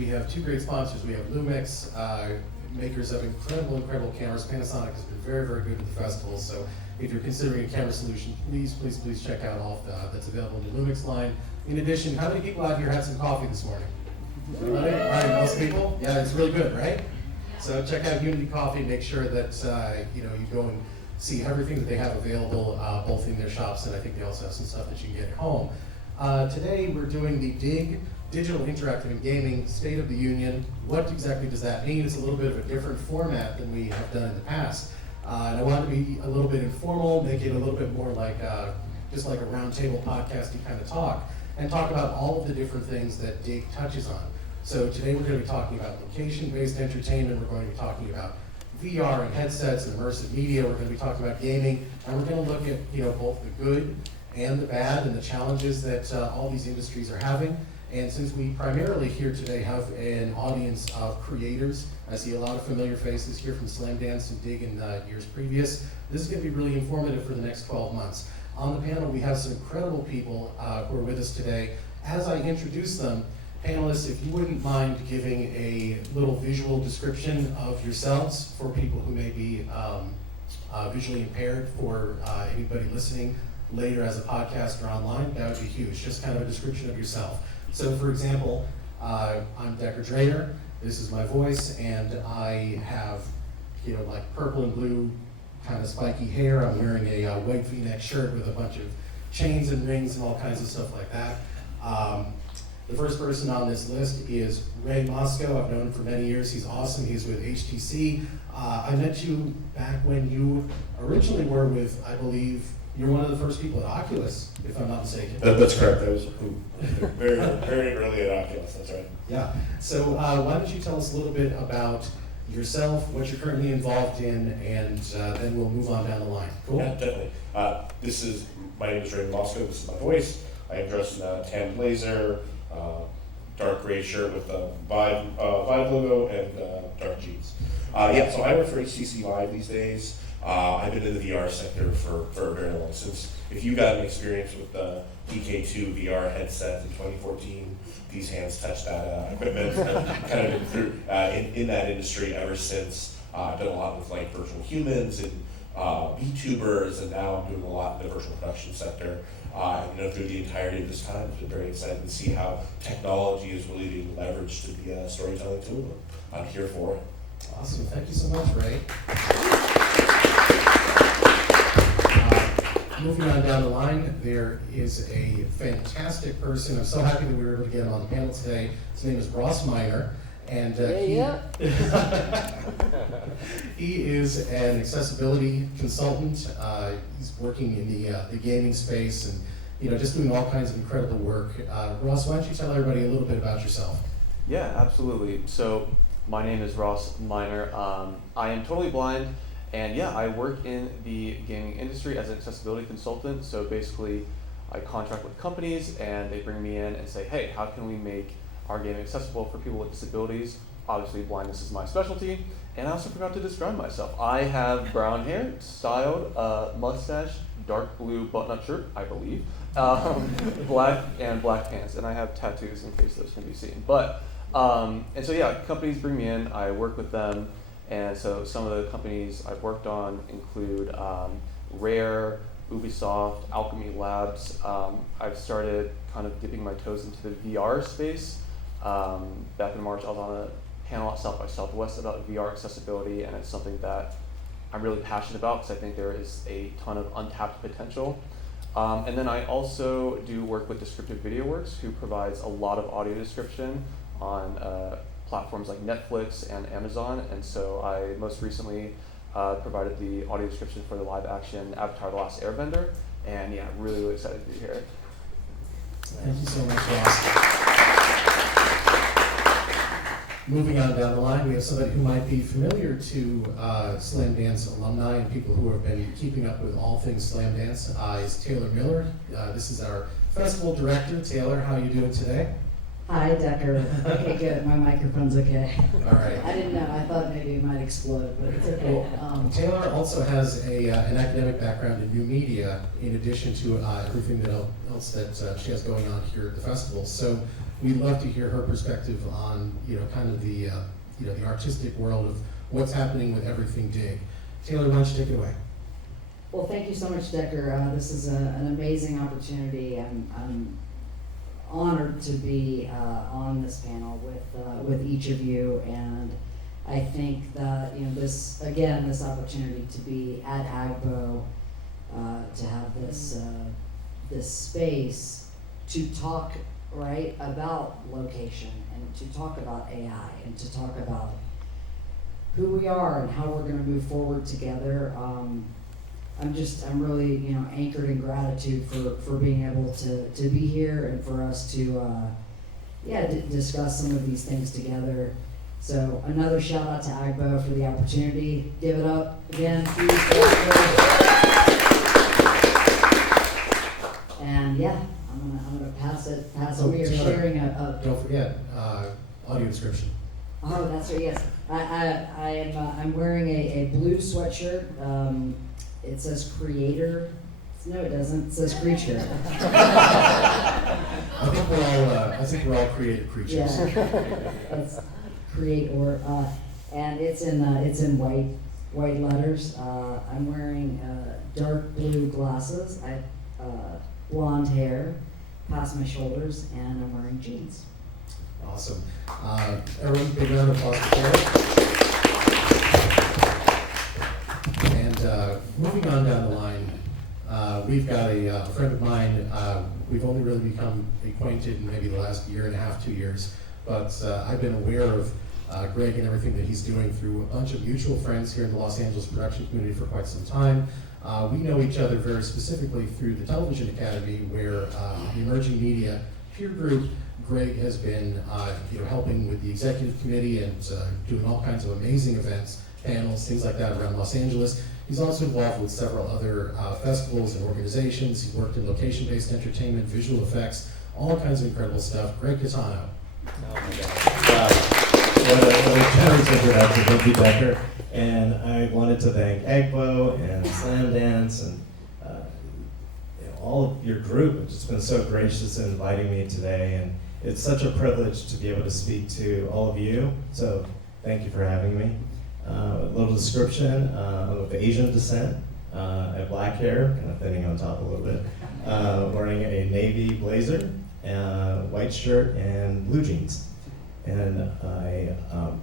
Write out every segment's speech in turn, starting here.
we have two great sponsors. We have Lumix, makers of incredible cameras. Panasonic has been very good with the festival, so if you're considering a camera solution, please check out all that's available in the Lumix line. In addition, how many people out here had some coffee this morning? Everybody? Right, most people? Yeah, it's really good, right? So check out Unity Coffee, make sure that you go and see everything that they have available, both in their shops, and I think they also have some stuff that you can get at home. Today we're doing the DIG, Digital Interactive and Gaming State of the Union. What exactly does that mean? It's a little bit of a different format than we have done in the past. And I wanted to be a little bit informal, make it a little bit more like just like a roundtable podcasting kind of talk, and talk about all of the different things that DIG touches on. So today we're going to be talking about location-based entertainment, we're going to be talking about VR and headsets and immersive media, we're going to be talking about gaming, and we're going to look at both the good and the bad and the challenges that all these industries are having. And since we primarily here today have an audience of creators, I see a lot of familiar faces here from Slam Dance and DIG in years previous. This is going to be really informative for the next 12 months. On the panel, we have some incredible people who are with us today. As I introduce them, panelists, if you wouldn't mind giving a little visual description of yourselves for people who may be visually impaired, for anybody listening later as a podcast or online, that would be huge. Just kind of a description of yourself. So for example, I'm Dekker Dreyer, this is my voice, and I have, like purple and blue kind of spiky hair. I'm wearing a white V-neck shirt with a bunch of chains and rings and all kinds of stuff like that. The first person on this list is Ray Mosco. I've known him for many years. He's awesome. He's with HTC. I met you back when you originally were with, I believe, you're one of the first people at Oculus, if I'm not mistaken. That's correct. I was very early at Oculus. That's right. Yeah. So why don't you tell us a little bit about yourself, what you're currently involved in, and then we'll move on down the line. Cool? Yeah, definitely. My name is Ray Mosco. This is my voice. I am dressed in a tan blazer, dark gray shirt with a Vive logo, and dark jeans. So I work for HTC Vive these days. I've been in the VR sector for very long. Since if you got an experience with the PK2 VR headset in 2014, these hands touched that equipment. Kind of been through in that industry ever since. I've done a lot with like virtual humans and VTubers, and now I'm doing a lot in the virtual production sector. Through the entirety of this time, it's been very exciting to see how technology is really being leveraged to be a storytelling tool. I'm here for it. Awesome. Thank you so much, Ray. Moving on down the line, there is a fantastic person. I'm so happy that we were able to get him on the panel today. His name is Ross Miner, and he is an accessibility consultant. He's working in the gaming space and just doing all kinds of incredible work. Ross, why don't you tell everybody a little bit about yourself? Yeah, absolutely. So my name is Ross Miner. I am totally blind. And I work in the gaming industry as an accessibility consultant. So basically, I contract with companies and they bring me in and say, hey, how can we make our gaming accessible for people with disabilities? Obviously, blindness is my specialty. And I also forgot to describe myself. I have brown hair, styled, mustache, dark blue button-up shirt, I believe, black pants, and I have tattoos in case those can be seen. But, companies bring me in, I work with them. And so some of the companies I've worked on include Rare, Ubisoft, Alchemy Labs. I've started kind of dipping my toes into the VR space. Back in March, I was on a panel at South by Southwest about VR accessibility, and it's something that I'm really passionate about because I think there is a ton of untapped potential. And then I also do work with Descriptive VideoWorks, who provides a lot of audio description on platforms like Netflix and Amazon, and so I most recently provided the audio description for the live action Avatar: The Last Airbender, and really excited to be here. Thank you so much, Ross. Moving on down the line, we have somebody who might be familiar to Slam Dance alumni and people who have been keeping up with all things Slam Dance. Is Taylor Miller. This is our festival director. Taylor, how are you doing today? Hi, Dekker. Okay, good. My microphone's okay. All right. I didn't know. I thought maybe it might explode, but it's okay. Taylor also has an academic background in new media, in addition to everything else that she has going on here at the festival. So we'd love to hear her perspective on, kind of the artistic world of what's happening with Everything Dig. Taylor, why don't you take it away? Well, thank you so much, Dekker. This is an amazing opportunity. I'm honored to be on this panel with each of you, and I think that this opportunity to be at AGBO, to have this space to talk about location and to talk about AI and to talk about who we are and how we're going to move forward together. I'm really, anchored in gratitude for being able to be here and for us to, discuss some of these things together. So another shout out to AGBO for the opportunity. Give it up again, please. And I'm gonna pass it. We are sharing a. Don't forget, audio description. Oh, that's right. Yes, I'm wearing a blue sweatshirt. It says creator. No, it doesn't. It says creature. I think we're all creative creatures. Yeah, it's creator, and it's in white letters. I'm wearing dark blue glasses. I blonde hair past my shoulders, and I'm wearing jeans. Awesome. Everyone, big round of applause for Taylor. And moving on down the line, we've got a friend of mine. We've only really become acquainted in maybe the last year and a half, 2 years, but I've been aware of Gregg and everything that he's doing through a bunch of mutual friends here in the Los Angeles production community for quite some time. We know each other very specifically through the Television Academy, where the emerging media peer group, Gregg has been helping with the executive committee and doing all kinds of amazing events, panels, things like that around Los Angeles. He's also involved with several other festivals and organizations. He's worked in location-based entertainment, visual effects, all kinds of incredible stuff. Gregg Katano. Oh my God. What a generous introduction. Thank you, Dekker. And I wanted to thank AGBO and Slam Dance and all of your group. It's just been so gracious in inviting me today. And it's such a privilege to be able to speak to all of you. So thank you for having me. A little description of Asian descent. I have black hair, kind of thinning on top a little bit. Wearing a navy blazer, white shirt, and blue jeans. And I've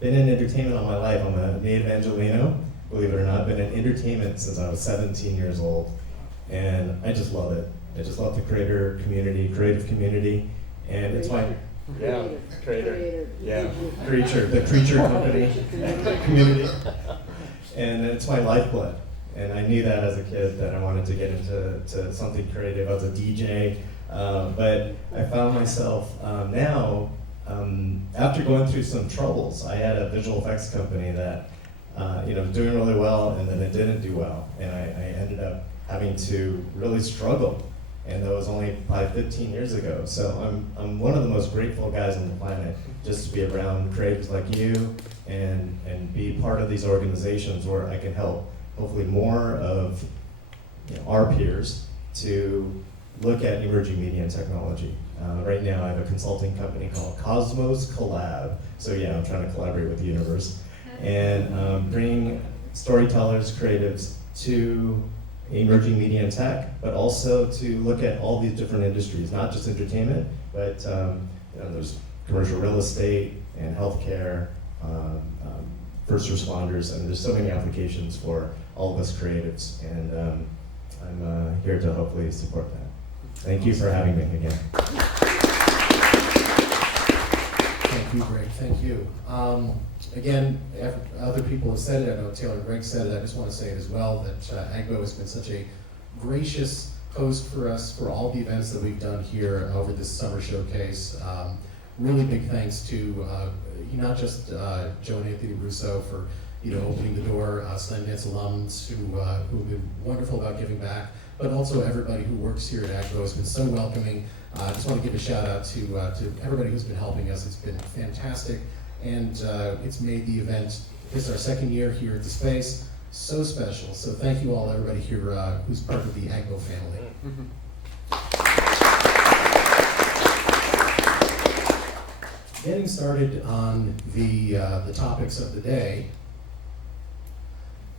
been in entertainment all my life. I'm a native Angelino, believe it or not. Been in entertainment since I was 17 years old. And I just love it. I just love the creative community. And it's my creator. Yeah, creature, the creature company, community. And it's my lifeblood. And I knew that as a kid that I wanted to get into something creative. I was a DJ, but I found myself now, after going through some troubles. I had a visual effects company that was doing really well, and then it didn't do well. And I ended up having to really struggle. And that was only probably 15 years ago. So I'm one of the most grateful guys on the planet, just to be around creatives like you and be part of these organizations where I can help hopefully more of our peers to look at emerging media and technology. Right now I have a consulting company called Cosmos Collab. So yeah, I'm trying to collaborate with the universe and bring storytellers, creatives to emerging media and tech, but also to look at all these different industries, not just entertainment, but there's commercial real estate and healthcare, first responders, and there's so many applications for all of us creatives, and I'm here to hopefully support that. Thank you for having me again. Thank you, Gregg. Thank you. Again, other people have said it. I know Taylor and Gregg said it. I just want to say it as well that AGBO has been such a gracious host for us for all the events that we've done here over this summer showcase. Really big thanks to not just Joe and Anthony Russo for opening the door, Slamdance alums who've been wonderful about giving back, but also everybody who works here at AGBO has been so welcoming. I just want to give a shout out to everybody who's been helping us. It's been fantastic, and it's made the event, this is our second year here at the space, so special. So thank you all, everybody here who's part of the AGBO family. Getting started on the topics of the day,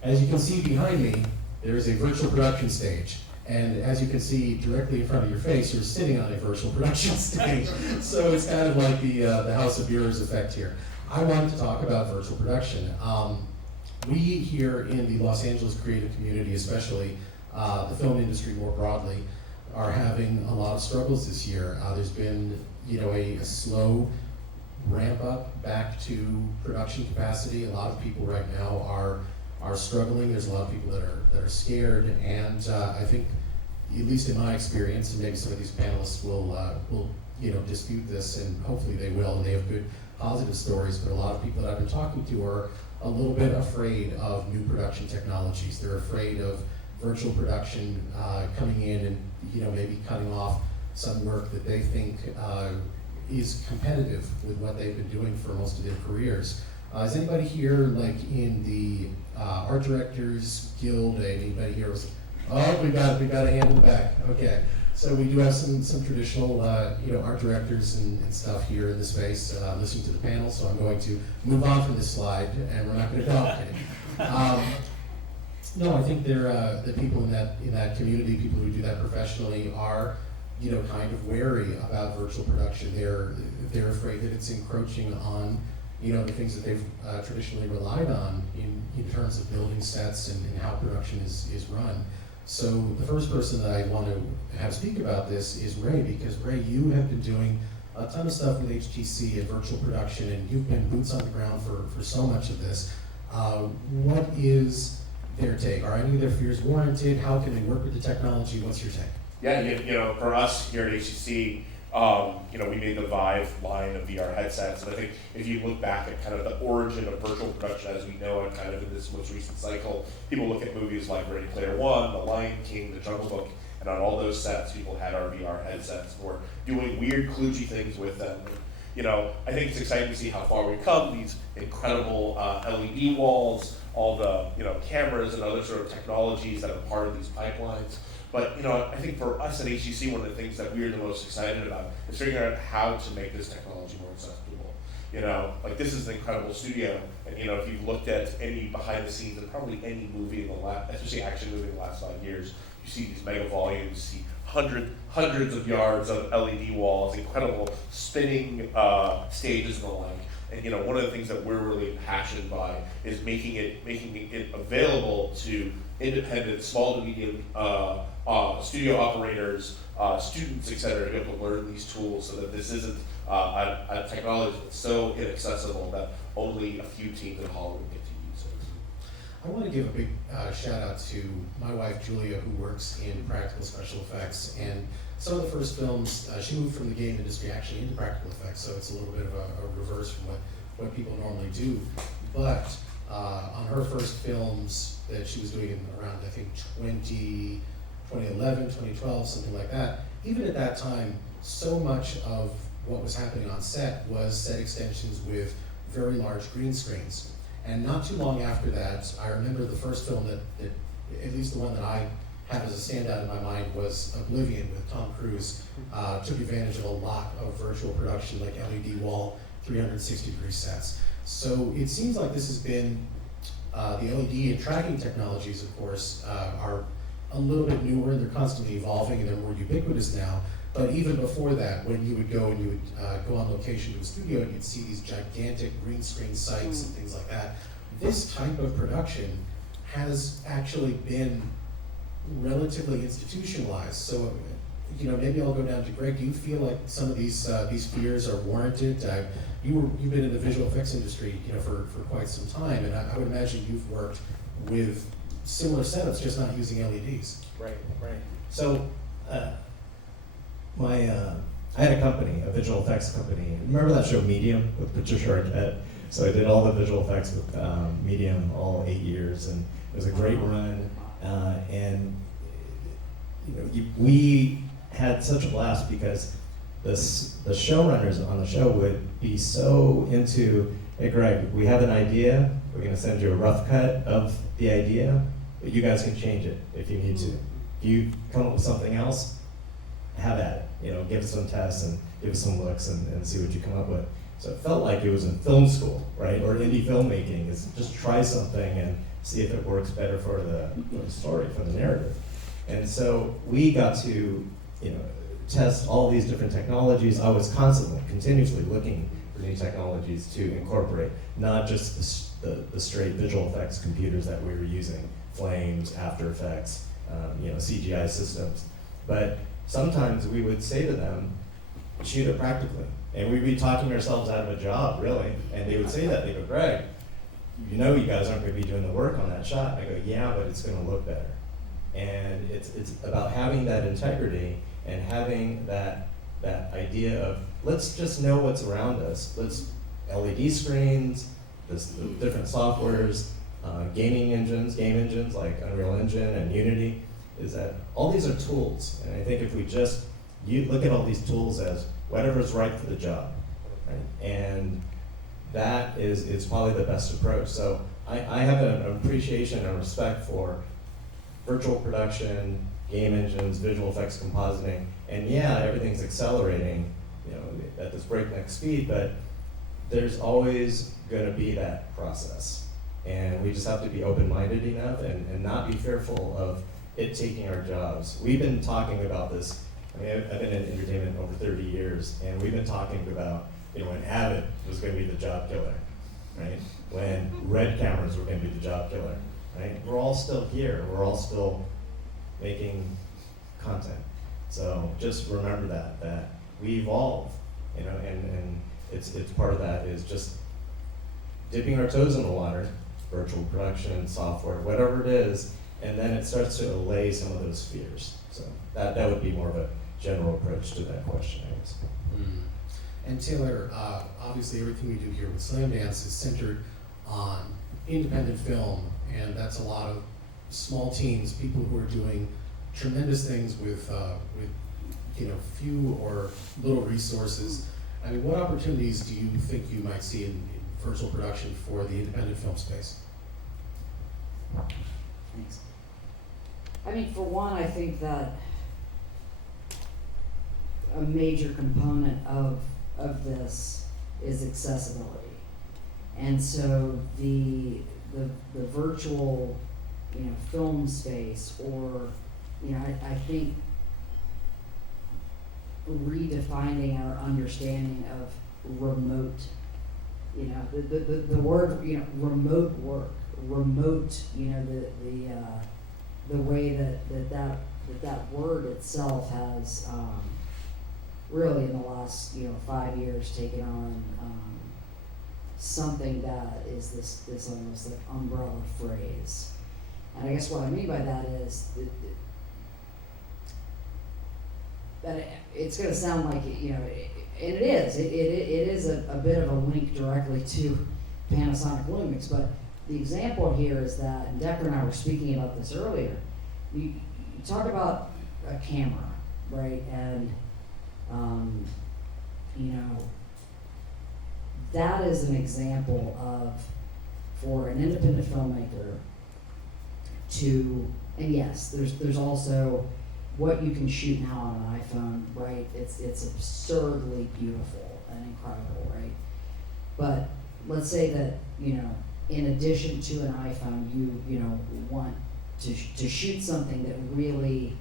as you can see behind me, there is a virtual production stage. And as you can see directly in front of your face, you're sitting on a virtual production stage. So it's kind of like the House of Mirrors effect here. I wanted to talk about virtual production. We here in the Los Angeles creative community, especially the film industry more broadly, are having a lot of struggles this year. There's been a slow ramp up back to production capacity. A lot of people right now are struggling. There's a lot of people that are scared, and I think, at least in my experience, and maybe some of these panelists will dispute this, and hopefully they will, and they have good positive stories, but a lot of people that I've been talking to are a little bit afraid of new production technologies. They're afraid of virtual production coming in and maybe cutting off some work that they think is competitive with what they've been doing for most of their careers. Is anybody here like in the Art Directors Guild? Anybody here? We got a hand in the back. Okay, so we do have some traditional art directors and stuff here in the space listening to the panel. So I'm going to move on from this slide, and we're not going to talk to No, I think they're the people in that community, people who do that professionally, are kind of wary about virtual production. They're afraid that it's encroaching on the things that they've traditionally relied on in terms of building sets and how production is run. So the first person that I want to have speak about this is Ray, because Ray, you have been doing a ton of stuff with HTC and virtual production, and you've been boots on the ground for so much of this. What is their take? Are any of their fears warranted? How can they work with the technology? What's your take? Yeah, for us here at HTC, we made the Vive line of VR headsets, and I think if you look back at kind of the origin of virtual production as we know it, kind of in this most recent cycle, people look at movies like Ready Player One, The Lion King, The Jungle Book, and on all those sets, people had our VR headsets and were doing weird, kludgy things with them. I think it's exciting to see how far we've come. These incredible LED walls, all the cameras and other sort of technologies that are part of these pipelines. But I think for us at HTC, one of the things that we're the most excited about is figuring out how to make this technology more accessible. This is an incredible studio, and if you've looked at any behind the scenes and probably any movie in the last, especially action movie in the last 5 years, you see these mega volumes, you see hundreds of yards of LED walls, incredible spinning stages and the like. And one of the things that we're really passionate by is making it available to independent, small to medium studio operators, students, etc., to be able to learn these tools, so that this isn't a technology that's so inaccessible that only a few teams in Hollywood get to use it. I want to give a big shout out to my wife Julia, who works in practical special effects, and some of the first films, she moved from the game industry actually into practical effects, so it's a little bit of a reverse from what people normally do. But on her first films that she was doing in around, I think, 2011, 2012, something like that, even at that time, so much of what was happening on set was set extensions with very large green screens. And not too long after that, I remember the first film that at least the one that I had as a standout in my mind, was Oblivion with Tom Cruise. Took advantage of a lot of virtual production, like LED wall, 360-degree sets. So it seems like this has been, the LED and tracking technologies, of course, are a little bit newer, they're constantly evolving, and they're more ubiquitous now. But even before that, when you would go and you would go on location to a studio and you'd see these gigantic green screen sites and things like that, this type of production has actually been relatively institutionalized. So, maybe I'll go down to Greg. Do you feel like some of these fears are warranted? You've been in the visual effects industry, for quite some time, and I would imagine you've worked with similar setups, just not using LEDs. Right. So, I had a company, a visual effects company. Remember that show Medium with Patricia Arquette? So I did all the visual effects with Medium all 8 years, and it was a great run. And we had such a blast because the showrunners on the show would be so into, hey Greg, we have an idea, we're gonna send you a rough cut of the idea, but you guys can change it if you need to. If you come up with something else, have at it. Give us some tests and give us some looks and see what you come up with. So it felt like it was in film school, right? Or indie filmmaking, is just try something and see if it works better for the story, for the narrative. And so we got to, test all these different technologies. I was continuously looking for new technologies to incorporate, not just the straight visual effects computers that we were using, Flames, After Effects, CGI systems. But sometimes we would say to them, shoot it practically. And we'd be talking ourselves out of a job, really. And they would say that, they go, Greg, you guys aren't gonna be doing the work on that shot. I go, yeah, but it's gonna look better. And it's about having that integrity and having that idea of, let's just know what's around us. Let's LED screens, the different softwares, game engines like Unreal Engine and Unity, is that all these are tools. And I think if we just look at all these tools as whatever's right for the job, right? And that is probably the best approach. So I have an appreciation and respect for virtual production, game engines, visual effects compositing, and yeah, everything's accelerating, at this breakneck speed, but there's always gonna be that process. And we just have to be open-minded enough and not be fearful of it taking our jobs. We've been talking about this. I've been in entertainment over 30 years, and we've been talking about, when Avid was gonna be the job killer, right? When red cameras were gonna be the job killer, right? We're all still here. We're all still making content. So just remember that we evolve, and it's part of that is just dipping our toes in the water, virtual production, software, whatever it is, and then it starts to allay some of those fears. So that would be more of a general approach to that question, I guess. Mm. And Taylor, obviously everything we do here with Slamdance is centered on independent film, and that's a lot of small teams, people who are doing tremendous things with few or little resources. I mean, what opportunities do you think you might see in virtual production for the independent film space? Thanks. I mean, for one, I think that a major component of this is accessibility. And so the virtual, film space, or, I think redefining our understanding of remote, the word, remote work, remote, the way that word itself has really in the last 5 years taken on something that is this almost like umbrella phrase. And I guess what I mean by that is that it's going to sound like and it is a bit of a link directly to Panasonic Lumix, but the example here is that, and Dekker and I were speaking about this earlier, you talk about a camera, right? And that is an example of, for an independent filmmaker and yes, there's also what you can shoot now on an iPhone, right? It's absurdly beautiful and incredible, right? But let's say that, in addition to an iPhone, you want to shoot something that really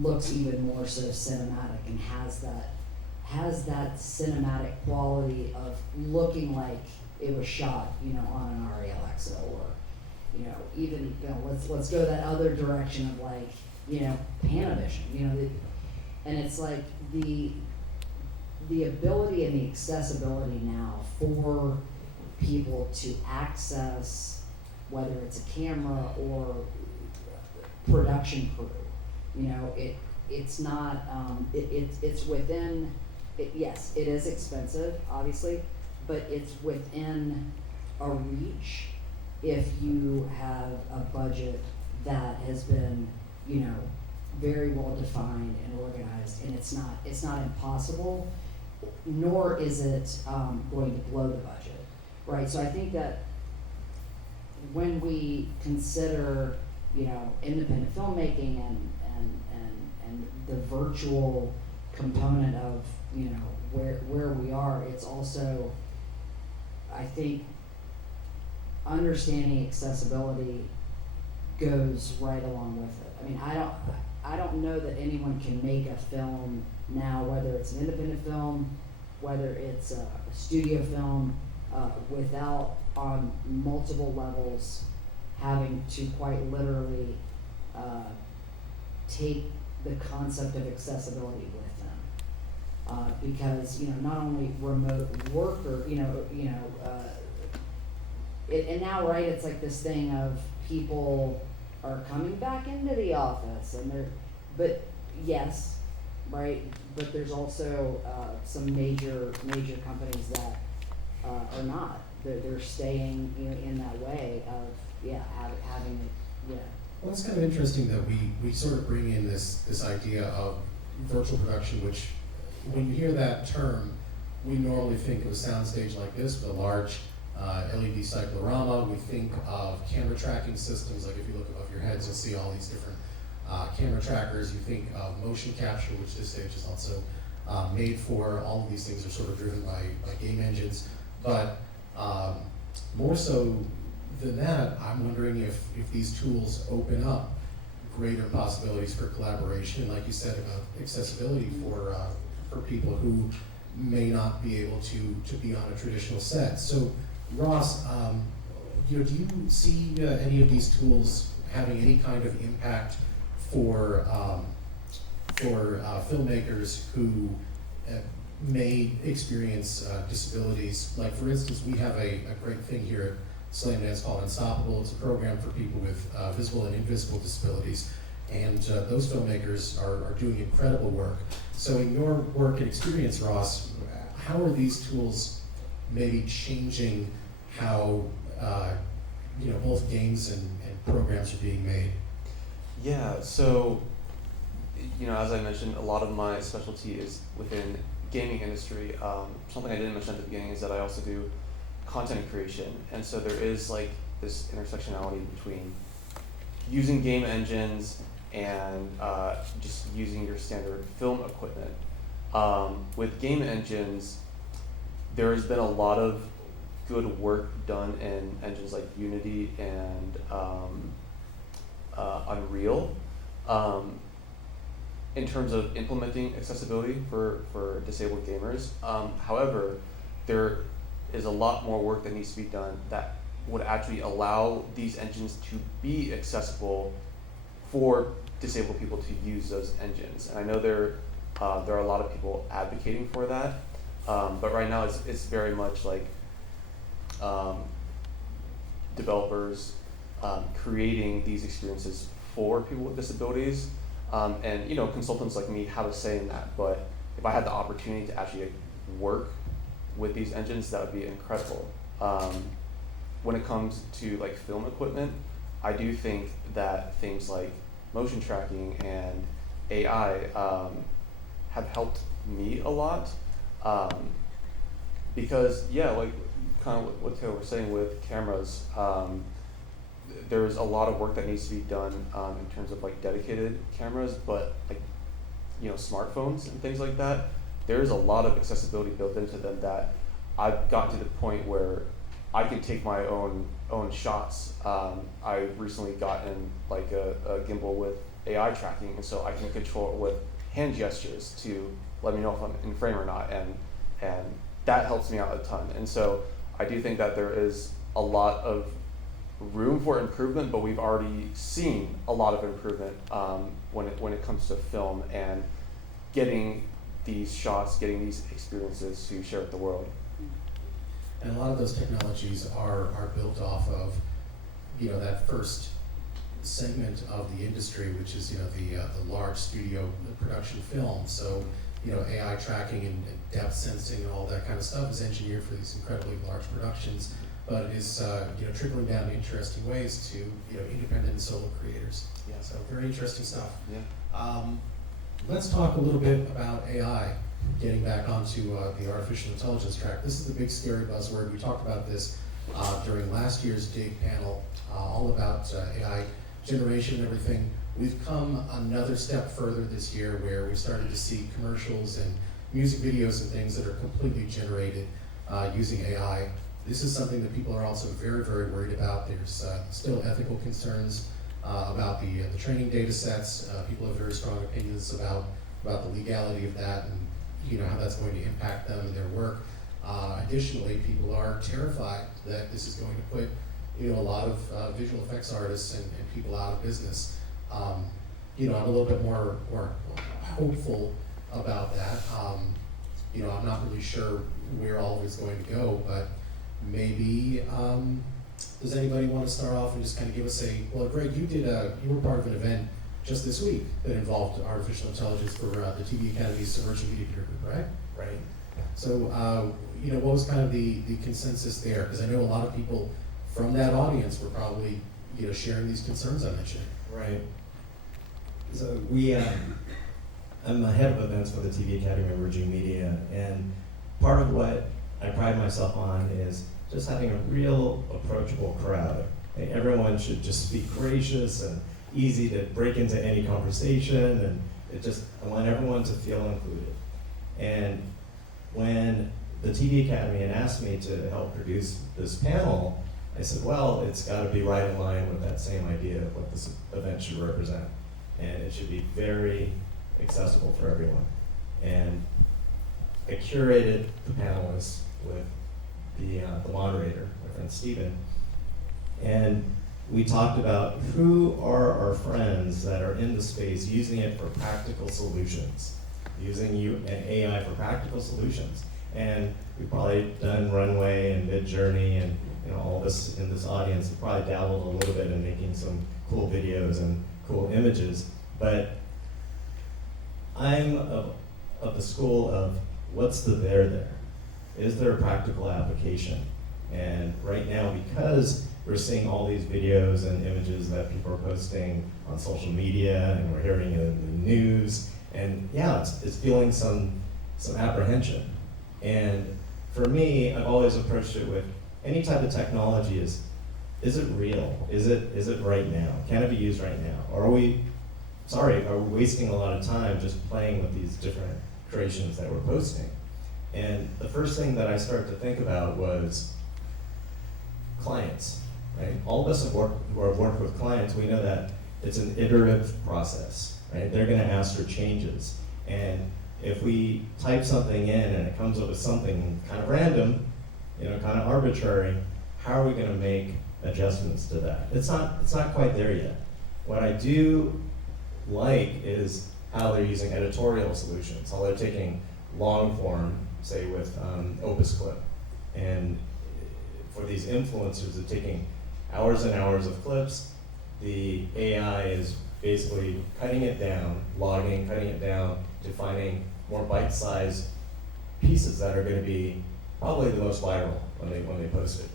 looks even more so cinematic and has that cinematic quality of looking like it was shot, on an RE Alexa, or, even, let's go that other direction of like, Panavision, and it's like the ability and the accessibility now for people to access, whether it's a camera or production crew, it's not, it's within, yes, it is expensive, obviously, but it's within a reach if you have a budget that has been, you know, very well defined and organized, and it's not impossible, nor is it going to blow the budget, right? So I think that when we consider, you know, independent filmmaking and the virtual component of, you know, where we are, it's also, I think, understanding accessibility goes right along with it. I mean, I don't know that anyone can make a film now, whether it's an independent film, whether it's a studio film, without on multiple levels having to quite literally take the concept of accessibility with them, because, you know, not only remote work or and now, right, it's like this thing of people are coming back into the office, and but yes, right, but there's also some major companies that are not. They're staying, you know, in that way of having it, Well, it's kind of interesting that we sort of bring in this idea of virtual production, which when you hear that term, we normally think of a soundstage like this with a large LED cyclorama. We think of camera tracking systems, like if you look above your heads, you'll see all these different camera trackers. You think of motion capture, which this stage is also made for. All of these things are sort of driven by game engines. But more so than that, I'm wondering if these tools open up greater possibilities for collaboration, like you said about accessibility for people who may not be able to be on a traditional set. So, Ross, you know, do you see any of these tools having any kind of impact for filmmakers who may experience disabilities? Like, for instance, we have a great thing here at Slamdance called Unstoppable. It's a program for people with visible and invisible disabilities, and those filmmakers are doing incredible work. So in your work and experience, Ross, how are these tools maybe changing how you know, both games and programs are being made? Yeah, so, you know, as I mentioned, a lot of my specialty is within gaming industry. Something I didn't mention at the beginning is that I also do content creation, and so there is like this intersectionality between using game engines and just using your standard film equipment. With game engines, there has been a lot of good work done in engines like Unity and Unreal in terms of implementing accessibility for disabled gamers. However, there is a lot more work that needs to be done that would actually allow these engines to be accessible for disabled people to use those engines. And I know there are a lot of people advocating for that, but right now it's very much like developers creating these experiences for people with disabilities, and you know, consultants like me have a say in that. But if I had the opportunity to actually work with these engines, that would be incredible. When it comes to like film equipment, I do think that things like motion tracking and AI have helped me a lot, because yeah, like kind of what Taylor was saying with cameras, there's a lot of work that needs to be done in terms of like dedicated cameras, but like, you know, smartphones and things like that, there's a lot of accessibility built into them that I've gotten to the point where I can take my own shots. I recently gotten like a gimbal with AI tracking, and so I can control it with hand gestures to let me know if I'm in frame or not, and that helps me out a ton. And so I do think that there is a lot of room for improvement, but we've already seen a lot of improvement when it comes to film and getting these shots, getting these experiences to share with the world. And a lot of those technologies are built off of, you know, that first segment of the industry, which is, you know, the large studio production film. So AI tracking and depth sensing and all that kind of stuff is engineered for these incredibly large productions, but it is trickling down in interesting ways to independent and solo creators. Yeah. So very interesting stuff. Yeah. Let's talk a little bit about AI. Getting back onto the artificial intelligence track, this is the big scary buzzword. We talked about this during last year's DIG panel, all about AI generation and everything. We've come another step further this year where we've started to see commercials and music videos and things that are completely generated using AI. This is something that people are also very, very worried about. There's still ethical concerns about the training data sets. People have very strong opinions about the legality of that and how that's going to impact them and their work. Additionally, people are terrified that this is going to put a lot of visual effects artists and people out of business. I'm a little bit more hopeful about that. I'm not really sure where all of it's going to go, but maybe, does anybody want to start off and just kind of give us well, Greg, you were part of an event just this week that involved artificial intelligence for the TV Academy's Emerging Media Group, right? Right. So, what was kind of the consensus there? Because I know a lot of people from that audience were probably, sharing these concerns I mentioned. Right. So I'm the head of events for the TV Academy Emerging Media, and part of what I pride myself on is just having a real approachable crowd. Everyone should just be gracious and easy to break into any conversation, and I want everyone to feel included. And when the TV Academy had asked me to help produce this panel, I said, well, it's got to be right in line with that same idea of what this event should represent. And it should be very accessible for everyone. And I curated the panelists with the moderator, my friend Steven, and we talked about who are our friends that are in the space using it for practical solutions, using an AI for practical solutions. And we've probably done Runway and Midjourney, and all of us in this audience have probably dabbled a little bit in making some cool videos and cool images. But I'm of the school of what's the there? Is there a practical application? And right now, because we're seeing all these videos and images that people are posting on social media, and we're hearing it in the news, and yeah, it's feeling some apprehension. And for me, I've always approached it with any type of technology is it real? Is it right now? Can it be used right now? Or are we wasting a lot of time just playing with these different creations that we're posting? And the first thing that I started to think about was clients, right? All of us who have worked with clients, we know that it's an iterative process, right? They're gonna ask for changes. And if we type something in and it comes up with something kind of random, kind of arbitrary, how are we gonna make adjustments to that? It's not quite there yet. What I do like is how they're using editorial solutions, how they're taking long form, say with Opus Clip, and for these influencers, they're taking hours and hours of clips. The AI is basically cutting it down, cutting it down to finding more bite-sized pieces that are going to be probably the most viral when they post it.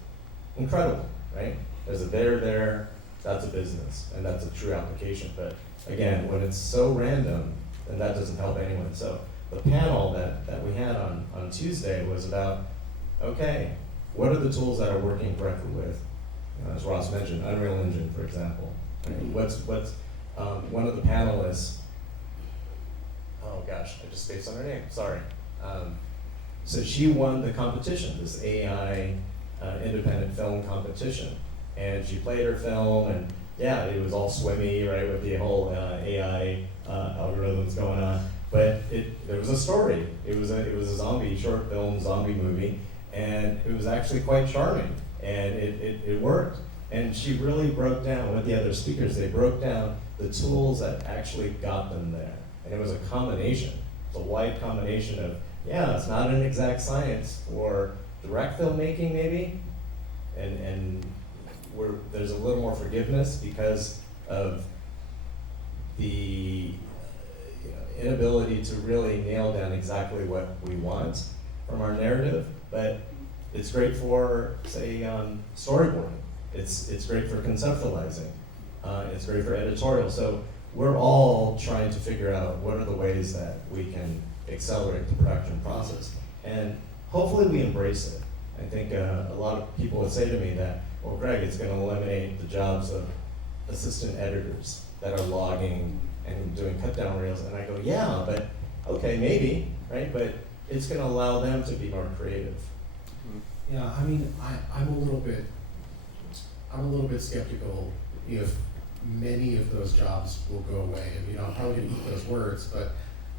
Incredible, right? There's a there, that's a business, and that's a true application. But again, when it's so random, then that doesn't help anyone. So the panel that we had on Tuesday was about, okay, what are the tools that are working correctly with, as Ross mentioned, Unreal Engine, for example. Right? What's one of the panelists, oh gosh, I just spaced on her name, sorry. So she won the competition, this AI independent film competition. And she played her film, and yeah, it was all swimmy, right, with the whole AI algorithms going on. But there was a story. It was a short film zombie movie, and it was actually quite charming, and it worked. And she really broke down with the other speakers. They broke down the tools that actually got them there, and it was a combination. It's a wide combination of, yeah, it's not an exact science for direct filmmaking maybe, and there's a little more forgiveness because of the inability to really nail down exactly what we want from our narrative, but it's great for, say, storyboarding. It's great for conceptualizing. It's great for editorial. So we're all trying to figure out what are the ways that we can accelerate the production process. And hopefully we embrace it. I think a lot of people would say to me that, well, Gregg, it's going to eliminate the jobs of assistant editors that are logging and doing cut down reels. And I go, yeah, but okay, maybe, right? But it's going to allow them to be more creative. Yeah, I mean, I'm a little bit skeptical if many of those jobs will go away. And, you know, I'm probably going to eat those words, but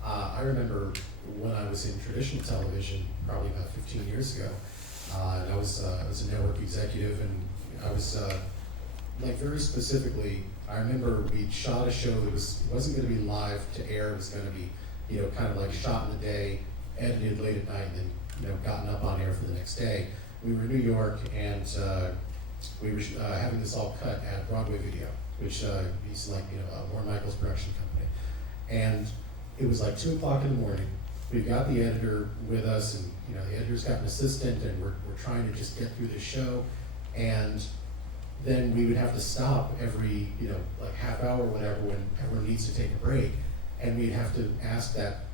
I remember when I was in traditional television, probably about 15 years ago, and I was a network executive, and I was like very specifically, I remember we shot a show that wasn't going to be live to air. It was going to be, you know, kind of like shot in the day, edited late at night, and then, you know, gotten up on air for the next day. We were in New York, and we were having this all cut at Broadway Video, which is like, you know, Warren Michaels production company. And it was like 2 o'clock in the morning. We've got the editor with us, and, you know, the editor's got an assistant, and we're trying to just get through the show. And then we would have to stop every, you know, like half hour or whatever when everyone needs to take a break. And we'd have to ask that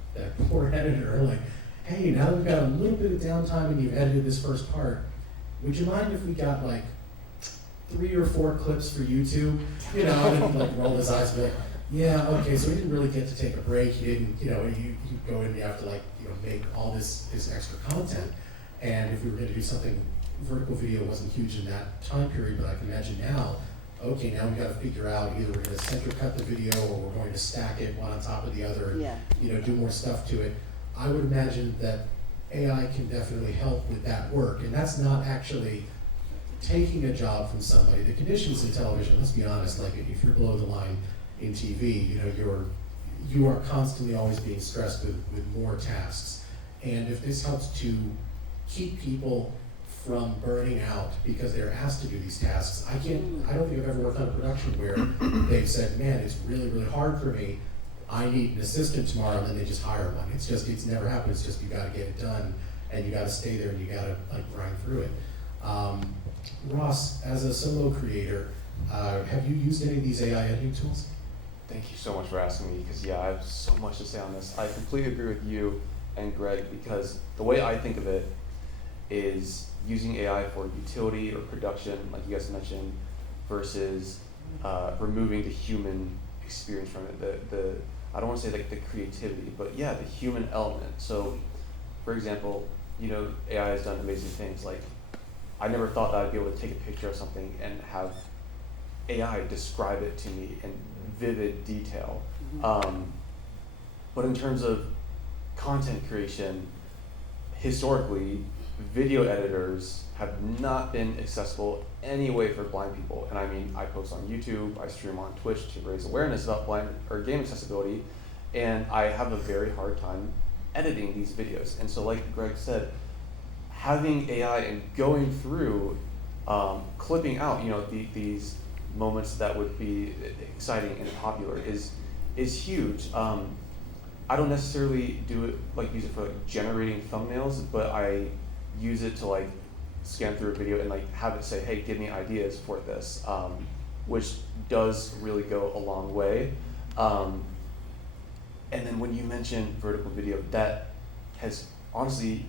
poor editor, like, hey, now that we've got a little bit of downtime and you've edited this first part, would you mind if we got like 3 or 4 clips for YouTube? You know, and then he'd like roll his eyes and be like, yeah, okay, so he didn't really get to take a break. He didn't, you know, you go in and you have to, like, you know, make all this extra content. And if we were going to do something, vertical video wasn't huge in that time period, but I can imagine now, okay, now we've got to figure out either we're going to center cut the video or we're going to stack it one on top of the other and, you know, do more stuff to it. I would imagine that AI can definitely help with that work, and that's not actually taking a job from somebody. The conditions in television, let's be honest, like if you're below the line in TV, you know, you are constantly always being stressed with more tasks. And if this helps to keep people from burning out because they're asked to do these tasks, I don't think I've ever worked on a production where they've said, man, it's really, really hard for me. I need an assistant tomorrow, and then they just hire one. It's never happened. It's just you got to get it done, and you got to stay there, and you got to like grind through it. Ross, as a solo creator, have you used any of these AI editing tools? Thank you so much for asking me, because yeah, I have so much to say on this. I completely agree with you and Gregg, because the way I think of it is using AI for utility or production, like you guys mentioned, versus removing the human experience from it. The I don't want to say like the creativity, but yeah, the human element. So, for example, you know, AI has done amazing things. Like, I never thought that I'd be able to take a picture of something and have AI describe it to me in vivid detail. But in terms of content creation, historically, video editors have not been accessible any way for blind people. And I mean, I post on YouTube, I stream on Twitch to raise awareness about blind or game accessibility, and I have a very hard time editing these videos. And so like Gregg said, having AI and going through, clipping out, you know, these moments that would be exciting and popular is huge. I don't necessarily use it for like generating thumbnails, but I use it to like scan through a video and like have it say, hey, give me ideas for this, which does really go a long way. And then when you mention vertical video, that has honestly,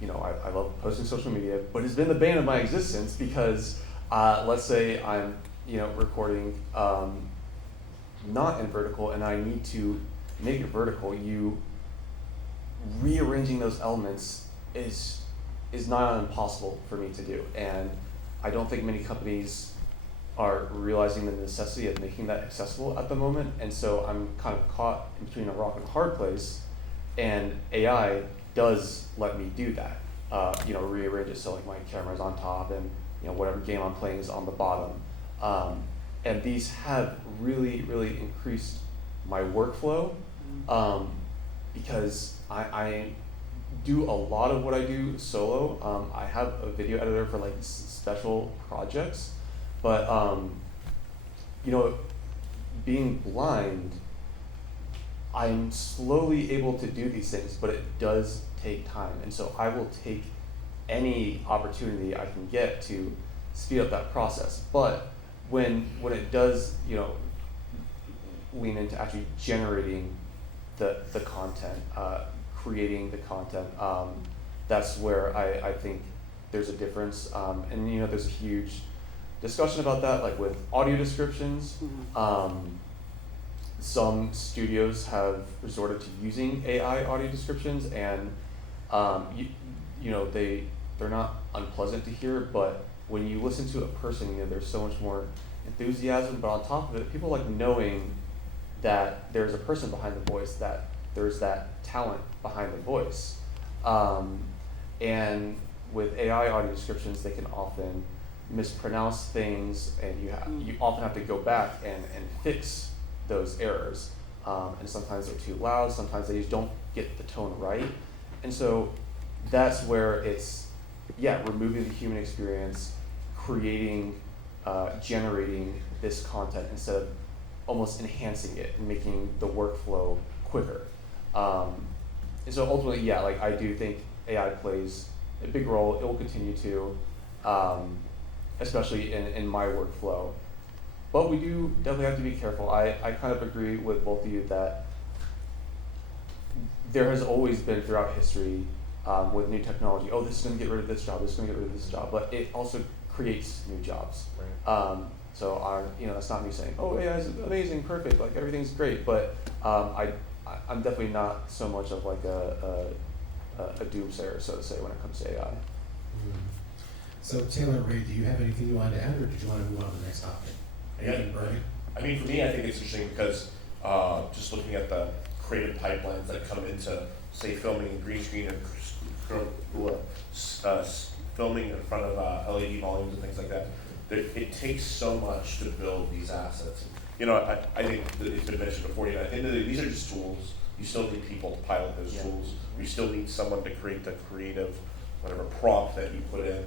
you know, I love posting social media, but it's been the bane of my existence because let's say I'm, you know, recording not in vertical and I need to make it vertical. Rearranging those elements is not impossible for me to do, and I don't think many companies are realizing the necessity of making that accessible at the moment, and so I'm kind of caught in between a rock and a hard place, and AI does let me do that. You know, rearrange it so like my camera's on top and, you know, whatever game I'm playing is on the bottom. And these have really, really increased my workflow, because I do a lot of what I do solo. I have a video editor for like special projects, but you know, being blind, I'm slowly able to do these things, but it does take time. And so I will take any opportunity I can get to speed up that process. But when it does, lean into actually generating the content, creating the content, that's where I think there's a difference. And there's a huge discussion about that, like with audio descriptions. Some studios have resorted to using AI audio descriptions, and they're not unpleasant to hear, but when you listen to a person, there's so much more enthusiasm. But on top of it, people like knowing that there's a person behind the voice, that there's that talent behind the voice. And with AI audio descriptions, they can often mispronounce things, and you often have to go back and fix those errors. And sometimes they're too loud, sometimes they just don't get the tone right. And so that's where it's, removing the human experience, creating, generating this content instead of almost enhancing it and making the workflow quicker. And so ultimately, I do think AI plays a big role. It will continue to, especially in my workflow. But we do definitely have to be careful. I kind of agree with both of you that there has always been throughout history with new technology, this is going to get rid of this job, this is going to get rid of this job, but it also creates new jobs. Right. That's not me saying, AI is amazing, perfect, like everything's great, but I'm definitely not so much of like a doomsayer, so to say, when it comes to AI. So Taylor, Ray, do you have anything you wanted to add, or did you want to move on to the next topic? Bernie? I mean, for me, I think it's interesting because just looking at the creative pipelines that come into, say, filming in green screen and filming in front of LED volumes and things like that, it takes so much to build these assets. I think that it's been mentioned before, at the end of the day, these are just tools. You still need people to pilot those tools. You still need someone to create the creative, whatever prompt that you put in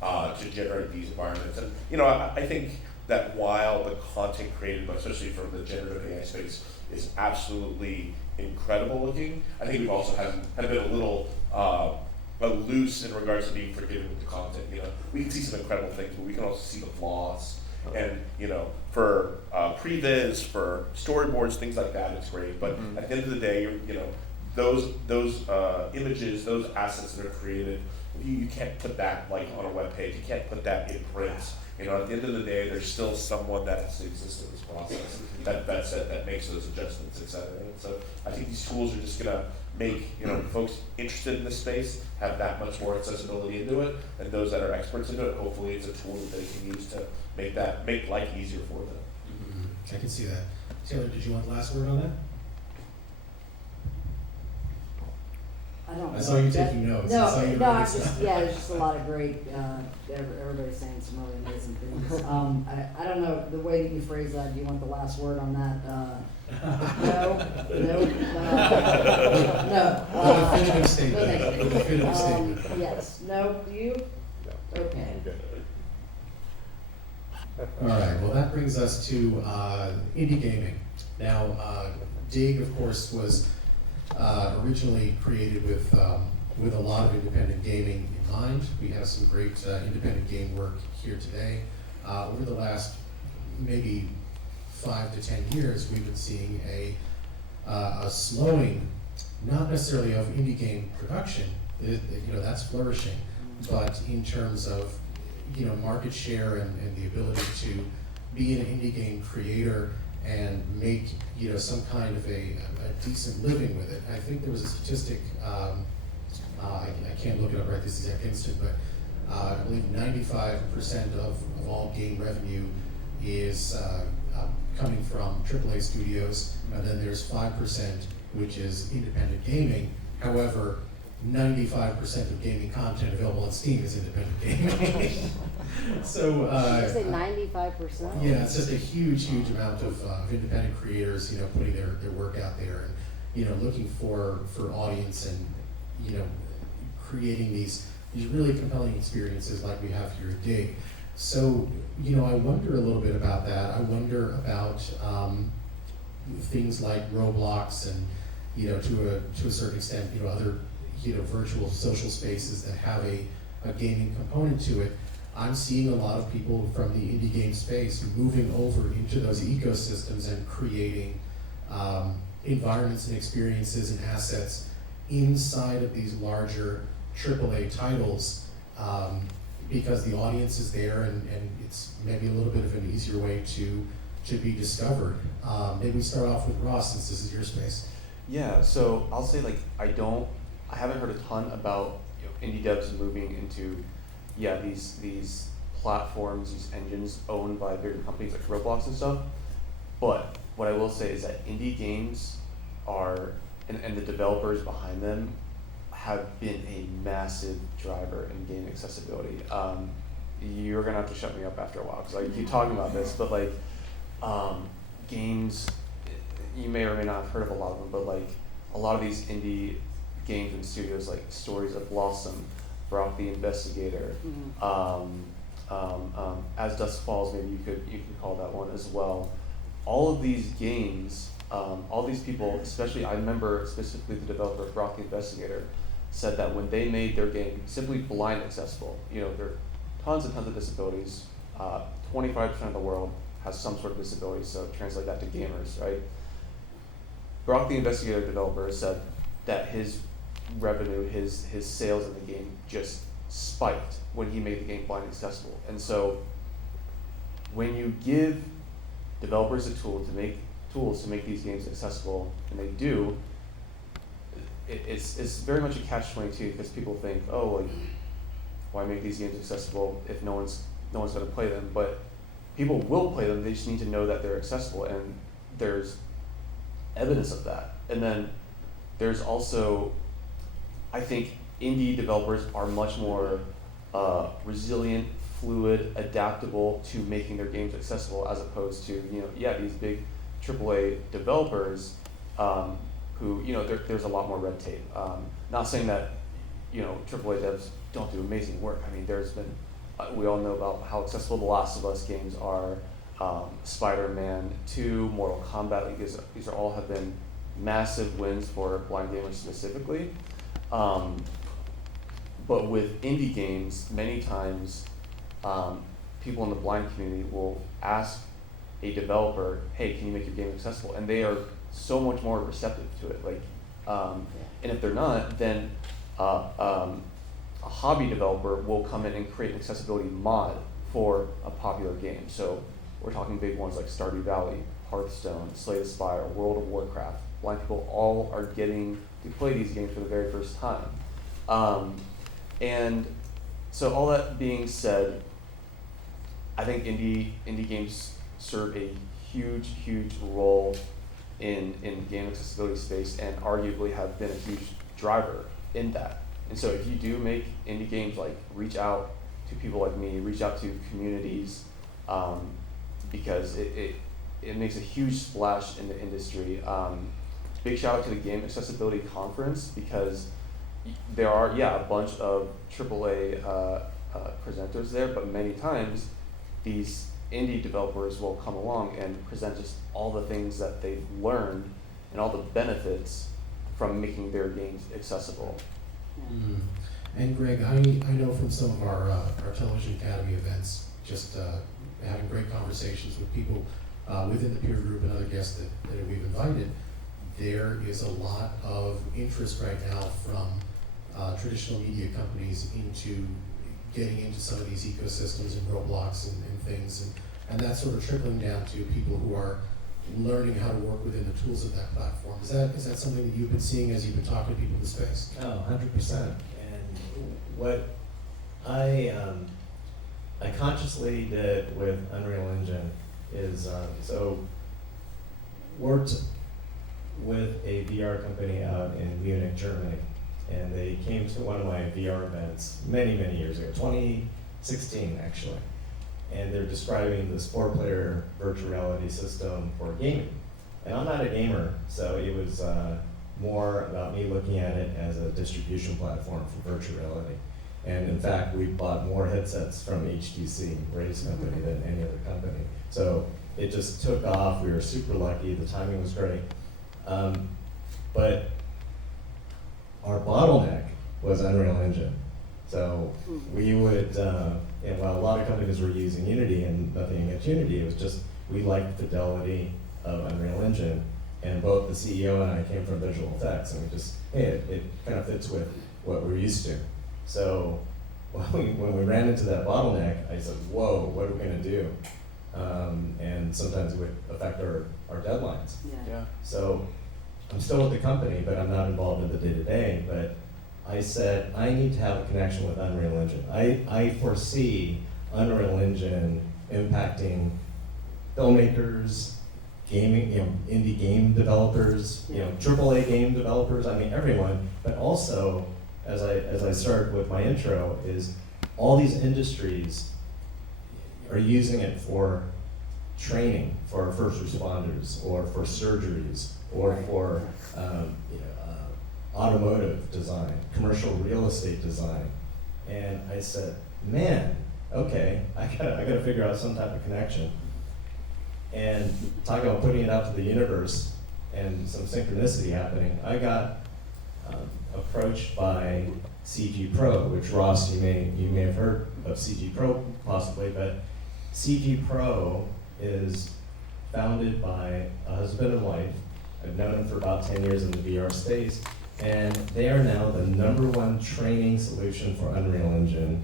to generate these environments. And, I think that while the content created, especially from the generative AI space, is absolutely incredible looking, I think we've also have been a little loose in regards to being forgiving with the content. We can see some incredible things, but we can also see the flaws. And for previs, for storyboards, things like that, it's great. But at the end of the day, those images, those assets that are created, you can't put that like on a web page. You can't put that in print. At the end of the day, there's still someone that has to exist in this process that makes those adjustments, et cetera. And so I think these tools are just gonna make folks interested in this space have that much more accessibility into it, and those that are experts into it, hopefully it's a tool that they can use to make life easier for them. I can see that. Taylor, did you want the last word on that? I don't know. I saw you taking notes. There's just a lot of great, everybody's saying some really amazing things. I don't know, the way that you phrase that, do you want the last word on that? No. Definitive statement. Definitive statement. Yes, no, do you? Okay. All right, well that brings us to indie gaming. Now, Dig, of course, was originally created with a lot of independent gaming in mind. We have some great independent game work here today. Over the last maybe 5 to 10 years, we've been seeing a slowing, not necessarily of indie game production. That's flourishing, but in terms of market share and the ability to be an indie game creator and make some kind of a decent living with it. I think there was a statistic, I can't look it up right this exact instant, but I believe 95% of all game revenue is coming from AAA studios, and then there's 5% which is independent gaming. However, 95% of gaming content available on Steam is independent gaming. So Did you say 95%? yeah, it's just a huge amount of independent creators, putting their work out there and looking for audience and creating these really compelling experiences like we have here at Dig. So I wonder a little bit about that. I wonder about things like Roblox and, to a certain extent, other, virtual social spaces that have a gaming component to it, I'm seeing a lot of people from the indie game space moving over into those ecosystems and creating environments and experiences and assets inside of these larger AAA titles, because the audience is there and it's maybe a little bit of an easier way to be discovered. Maybe we start off with Ross, since this is your space. Yeah, so I'll say I haven't heard a ton about indie devs moving into these platforms, these engines owned by bigger companies like Roblox and stuff. But what I will say is that indie games are, and the developers behind them have been a massive driver in game accessibility. You're gonna have to shut me up after a while because I keep talking about this, but games, you may or may not have heard of a lot of them, but a lot of these indie games and studios like Stories of Blossom, Brock the Investigator, As Dusk Falls, maybe you could call that one as well. All of these games, all these people, especially I remember specifically the developer of Brock the Investigator, said that when they made their game simply blind accessible, there are tons and tons of disabilities. 25% of the world has some sort of disability, so translate that to gamers, right? Brock the Investigator developer said that his revenue, his sales in the game just spiked when he made the game blind accessible. And so when you give developers a tool to make tools to make these games accessible, and they do, it's very much a catch-22 because people think, why make these games accessible if no one's going to play them? But people will play them. They just need to know that they're accessible, and there's evidence of that. And then there's also, I think indie developers are much more resilient, fluid, adaptable to making their games accessible, as opposed to these big AAA developers who there's a lot more red tape. Not saying that AAA devs don't do amazing work. I mean, there's been we all know about how accessible the Last of Us games are. Spider-Man 2, Mortal Kombat, these are all have been massive wins for blind gamers specifically. But with indie games, many times people in the blind community will ask a developer, hey, can you make your game accessible? And they are so much more receptive to it. And if they're not, then a hobby developer will come in and create an accessibility mod for a popular game. So we're talking big ones like Stardew Valley, Hearthstone, Slay the Spire, World of Warcraft. Blind people all are getting to play these games for the very first time. And so all that being said, I think indie games serve a huge role in the game accessibility space, and arguably have been a huge driver in that. And so if you do make indie games, reach out to people like me, reach out to communities, because it makes a huge splash in the industry. Big shout out to the Game Accessibility Conference, because there are, a bunch of AAA presenters there, but many times these indie developers will come along and present just all the things that they've learned and all the benefits from making their games accessible. Mm-hmm. And Greg, I know from some of our Television Academy events, just having great conversations with people within the peer group and other guests that we've invited, there is a lot of interest right now from traditional media companies into getting into some of these ecosystems and Roblox and things, and that's sort of trickling down to people who are learning how to work within the tools of that platform. Is that something that you've been seeing as you've been talking to people in the space? Oh, 100%. And what I consciously did with Unreal Engine is, so worked with a VR company out in Munich, Germany, and they came to one of my VR events many years ago, 2016 actually, and they're describing this 4-player virtual reality system for gaming. And I'm not a gamer, so it was more about me looking at it as a distribution platform for virtual reality. And in fact, we bought more headsets from HTC, Ray's company, than any other company. So it just took off. We were super lucky. The timing was great. But our bottleneck was Unreal Engine. So we would, and while a lot of companies were using Unity and nothing against Unity, it was just, we liked the fidelity of Unreal Engine. And both the CEO and I came from visual effects, and we just, hey, it kind of fits with what we're used to. So when we ran into that bottleneck, I said, whoa, what are we gonna do? And sometimes it would affect our deadlines. Yeah. So I'm still with the company, but I'm not involved in the day-to-day, but I said, I need to have a connection with Unreal Engine. I foresee Unreal Engine impacting filmmakers, gaming, indie game developers, AAA game developers, I mean everyone, but also, as I started with my intro, is all these industries are using it for training for first responders, or for surgeries, or for automotive design, commercial real estate design. And I said, man, okay, I gotta figure out some type of connection. And talking about putting it out to the universe and some synchronicity happening, I got approached by CG Pro, which Ross, you may have heard of CG Pro possibly, but CG Pro is founded by a husband and wife. I've known them for about 10 years in the VR space, and they are now the #1 training solution for Unreal Engine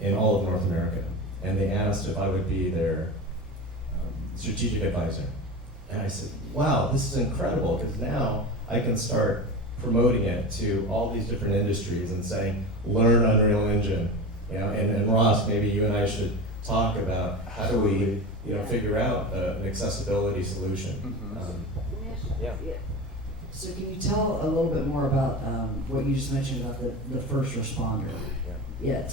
in all of North America. And they asked if I would be their strategic advisor. And I said, wow, this is incredible, because now I can start promoting it to all these different industries and saying, learn Unreal Engine. And Ross, maybe you and I should talk about how do we figure out an accessibility solution. Yeah. So can you tell a little bit more about what you just mentioned about the first responder? Yeah,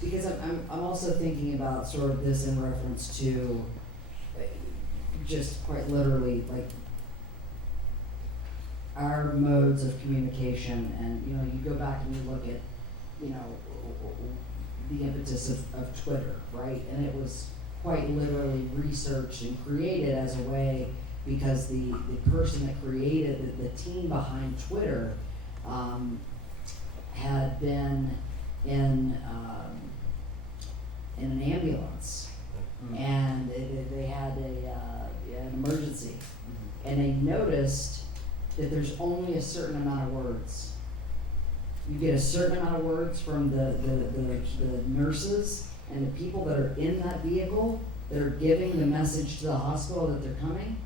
because I'm also thinking about sort of this in reference to just quite literally like our modes of communication, and you go back and you look at the impetus of Twitter, right? And it was quite literally researched and created as a way, because the person that created the team behind Twitter had been in an ambulance, and they had an emergency, and they noticed that there's only a certain amount of words. You get a certain amount of words from the nurses and the people that are in that vehicle that are giving the message to the hospital that they're coming.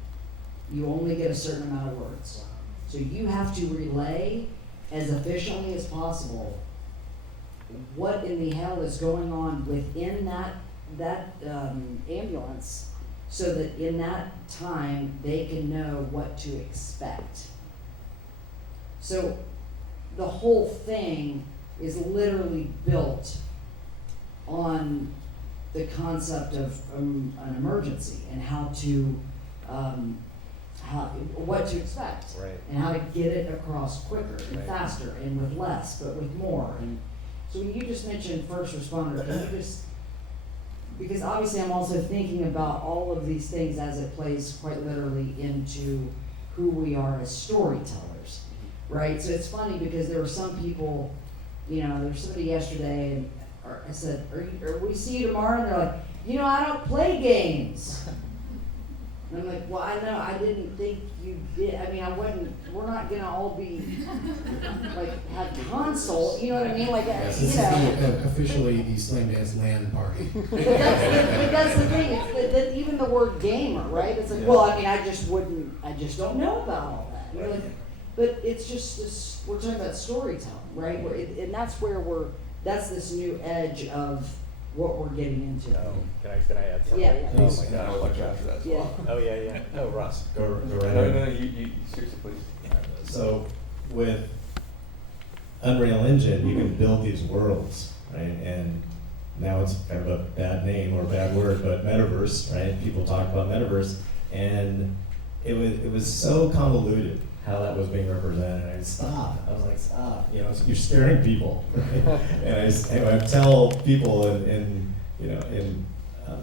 You only get a certain amount of words. So you have to relay as efficiently as possible what in the hell is going on within that ambulance, so that in that time they can know what to expect. So the whole thing is literally built on the concept of an emergency and how to what to expect, Right. and how to get it across quicker and faster and with less, but with more. And so when you just mentioned first responder, can you just, because obviously I'm also thinking about all of these things as it plays quite literally into who we are as storytellers, right? So it's funny because there were some people, there was somebody yesterday, and I said, are we see you tomorrow? And they're like, I don't play games. And I'm like, well, I know, I didn't think you did. I mean, we're not gonna all be, like, have console, you know what I mean? Like, Yes, this is officially the Slam Dance LAN party. But that's the thing, it's that even the word gamer, right? It's like, well, I mean, I just don't know about all that. You're like, but it's just this, we're talking about storytelling, right? And that's that's this new edge of what we're getting into. Can I add something? Yeah. Oh my God, I'll let you answer that as well. Yeah. Oh yeah. No, Ross. Go right No, ahead. you seriously, please. So with Unreal Engine, you can build these worlds, right? And now it's kind of a bad name or a bad word, but metaverse, right? People talk about metaverse, and it was so convoluted how that was being represented. I was like, stop, you're scaring people. And I tell people in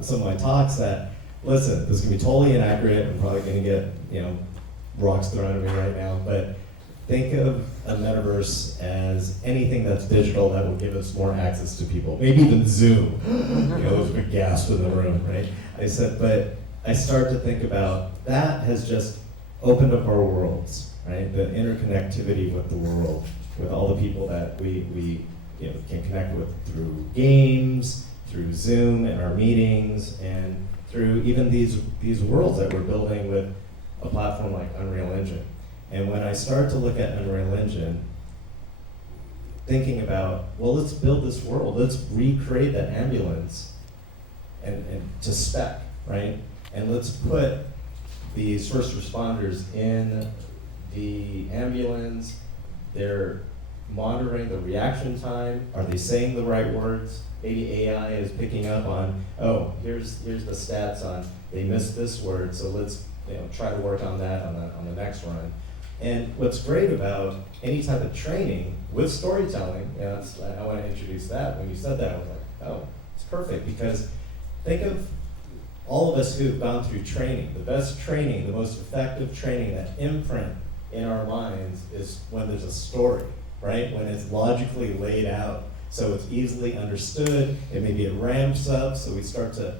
some of my talks that listen, this is gonna be totally inaccurate. I'm probably gonna get, rocks thrown at me right now, but think of a metaverse as anything that's digital that will give us more access to people. Maybe even Zoom. There's a big gasp in the room, right? I said, but I start to think about that has just opened up our worlds, right? The interconnectivity with the world, with all the people that we can connect with through games, through Zoom and our meetings, and through even these worlds that we're building with a platform like Unreal Engine. And when I start to look at Unreal Engine, thinking about, well, let's build this world, let's recreate that ambulance and to spec, right? And let's put these first responders in the ambulance. They're monitoring the reaction time. Are they saying the right words? Maybe AI is picking up on, oh, here's the stats on they missed this word, so let's try to work on that on the next run. And what's great about any type of training with storytelling, I want to introduce that. When you said that, I was like, oh, it's perfect, because think of all of us who've gone through training. The best training, the most effective training, that imprint in our minds is when there's a story, right? When it's logically laid out, so it's easily understood, and maybe it ramps up, so we start to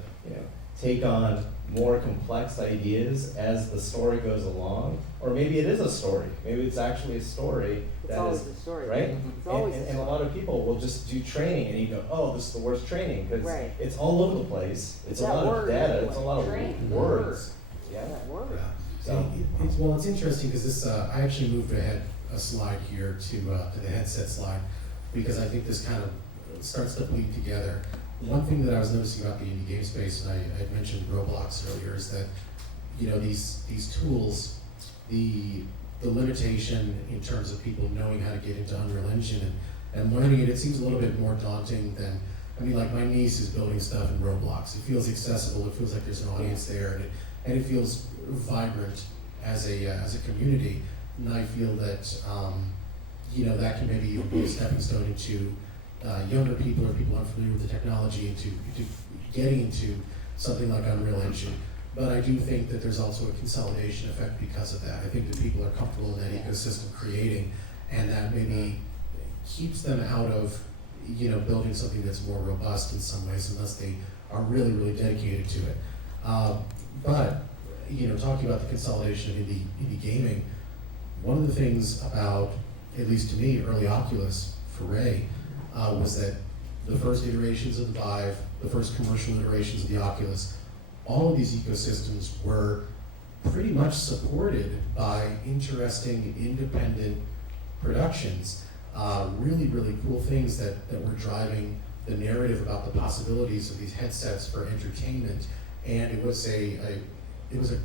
take on more complex ideas as the story goes along. Or maybe it is a story. Maybe it's actually a story It's always a story. right? It's always And a a story. lot of people will just do training and you go, oh, this is the worst training, because Right. it's all over the place. It's a That lot of word, data, it's a lot of train, words. Yeah. That word. So it's interesting because this I actually moved ahead a slide here to the headset slide, because I think this kind of starts to bleed together. One thing that I was noticing about the indie game space, and I mentioned Roblox earlier, is that these tools, the limitation in terms of people knowing how to get into Unreal Engine and learning it seems a little bit more daunting than, like my niece is building stuff in Roblox. It feels accessible, it feels like there's an audience there, and it feels vibrant as a community. And I feel that that can maybe be a stepping stone into younger people or people unfamiliar with the technology into getting into something like Unreal Engine. But I do think that there's also a consolidation effect because of that. I think that people are comfortable in that ecosystem creating, and that maybe keeps them out of building something that's more robust in some ways, unless they are really, really dedicated to it. But talking about the consolidation of indie gaming, one of the things about, at least to me, early Oculus for Ray, was that the first iterations of the Vive, the first commercial iterations of the Oculus, all of these ecosystems were pretty much supported by interesting, independent productions. Really, really cool things that were driving the narrative about the possibilities of these headsets for entertainment. And it was a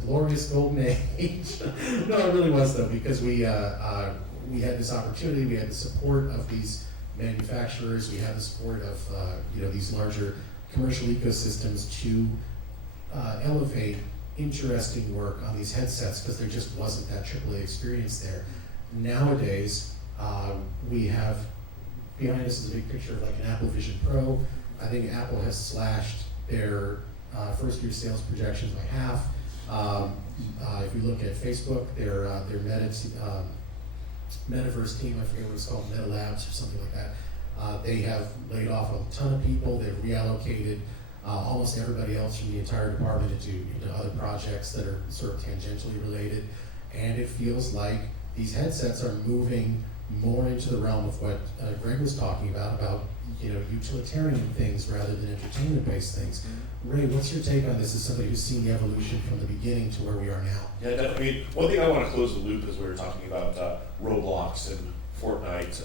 glorious golden age. No, it really was though, because we had this opportunity, we had the support of these manufacturers, we had the support of these larger commercial ecosystems to elevate interesting work on these headsets, because there just wasn't that AAA experience there. Nowadays, we have, behind us is a big picture of like an Apple Vision Pro. I think Apple has slashed their first year sales projections by half. If you look at Facebook, their metaverse team, I forget what it's called, Meta Labs or something like that, they have laid off a ton of people. They've reallocated almost everybody else from the entire department into other projects that are sort of tangentially related. And it feels like these headsets are moving more into the realm of what Gregg was talking about utilitarian things rather than entertainment-based things. Ray, what's your take on this as somebody who's seen the evolution from the beginning to where we are now? Yeah, definitely. One thing I want to close the loop as we were talking about Roblox and Fortnite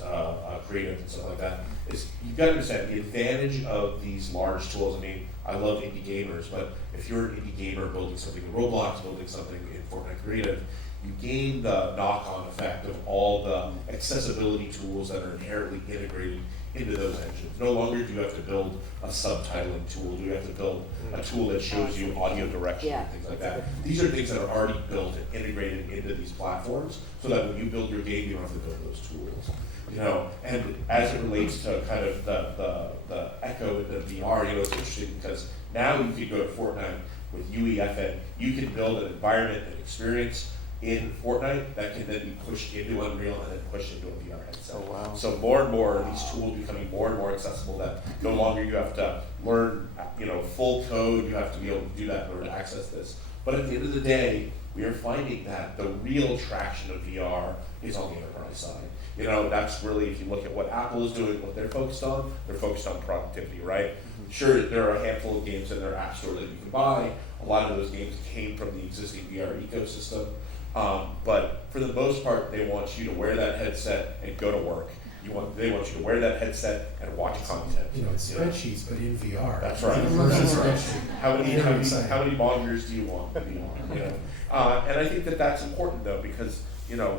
creative and stuff like that is you've got to understand the advantage of these large tools. I love indie gamers, but if you're an indie gamer building something in Roblox, building something in Fortnite Creative, you gain the knock-on effect of all the accessibility tools that are inherently integrated into those engines. No longer do you have to build a subtitling tool, do you have to build a tool that shows you audio direction and things like that. These are things that are already built and integrated into these platforms, so that when you build your game, you don't have to build those tools. And as it relates to kind of the echo in the VR, it's interesting because now you could go to Fortnite with UEFN, you can build an environment and experience in Fortnite that can then be pushed into Unreal and then pushed into a VR headset. Oh, wow. So more and more, these tools becoming more and more accessible that no longer you have to learn, full code, you have to be able to do that in order to access this. But at the end of the day, we are finding that the real traction of VR is on the enterprise side. That's really, if you look at what Apple is doing, what they're focused on productivity, right? Sure, there are a handful of games in their app store that you can buy. A lot of those games came from the existing VR ecosystem. But for the most part, they want you to wear that headset and go to work. They want you to wear that headset and watch content. It's spreadsheets, but in VR. That's right. Immersive That's spreadsheet. how many monitors do you want in VR? And I think that that's important though, because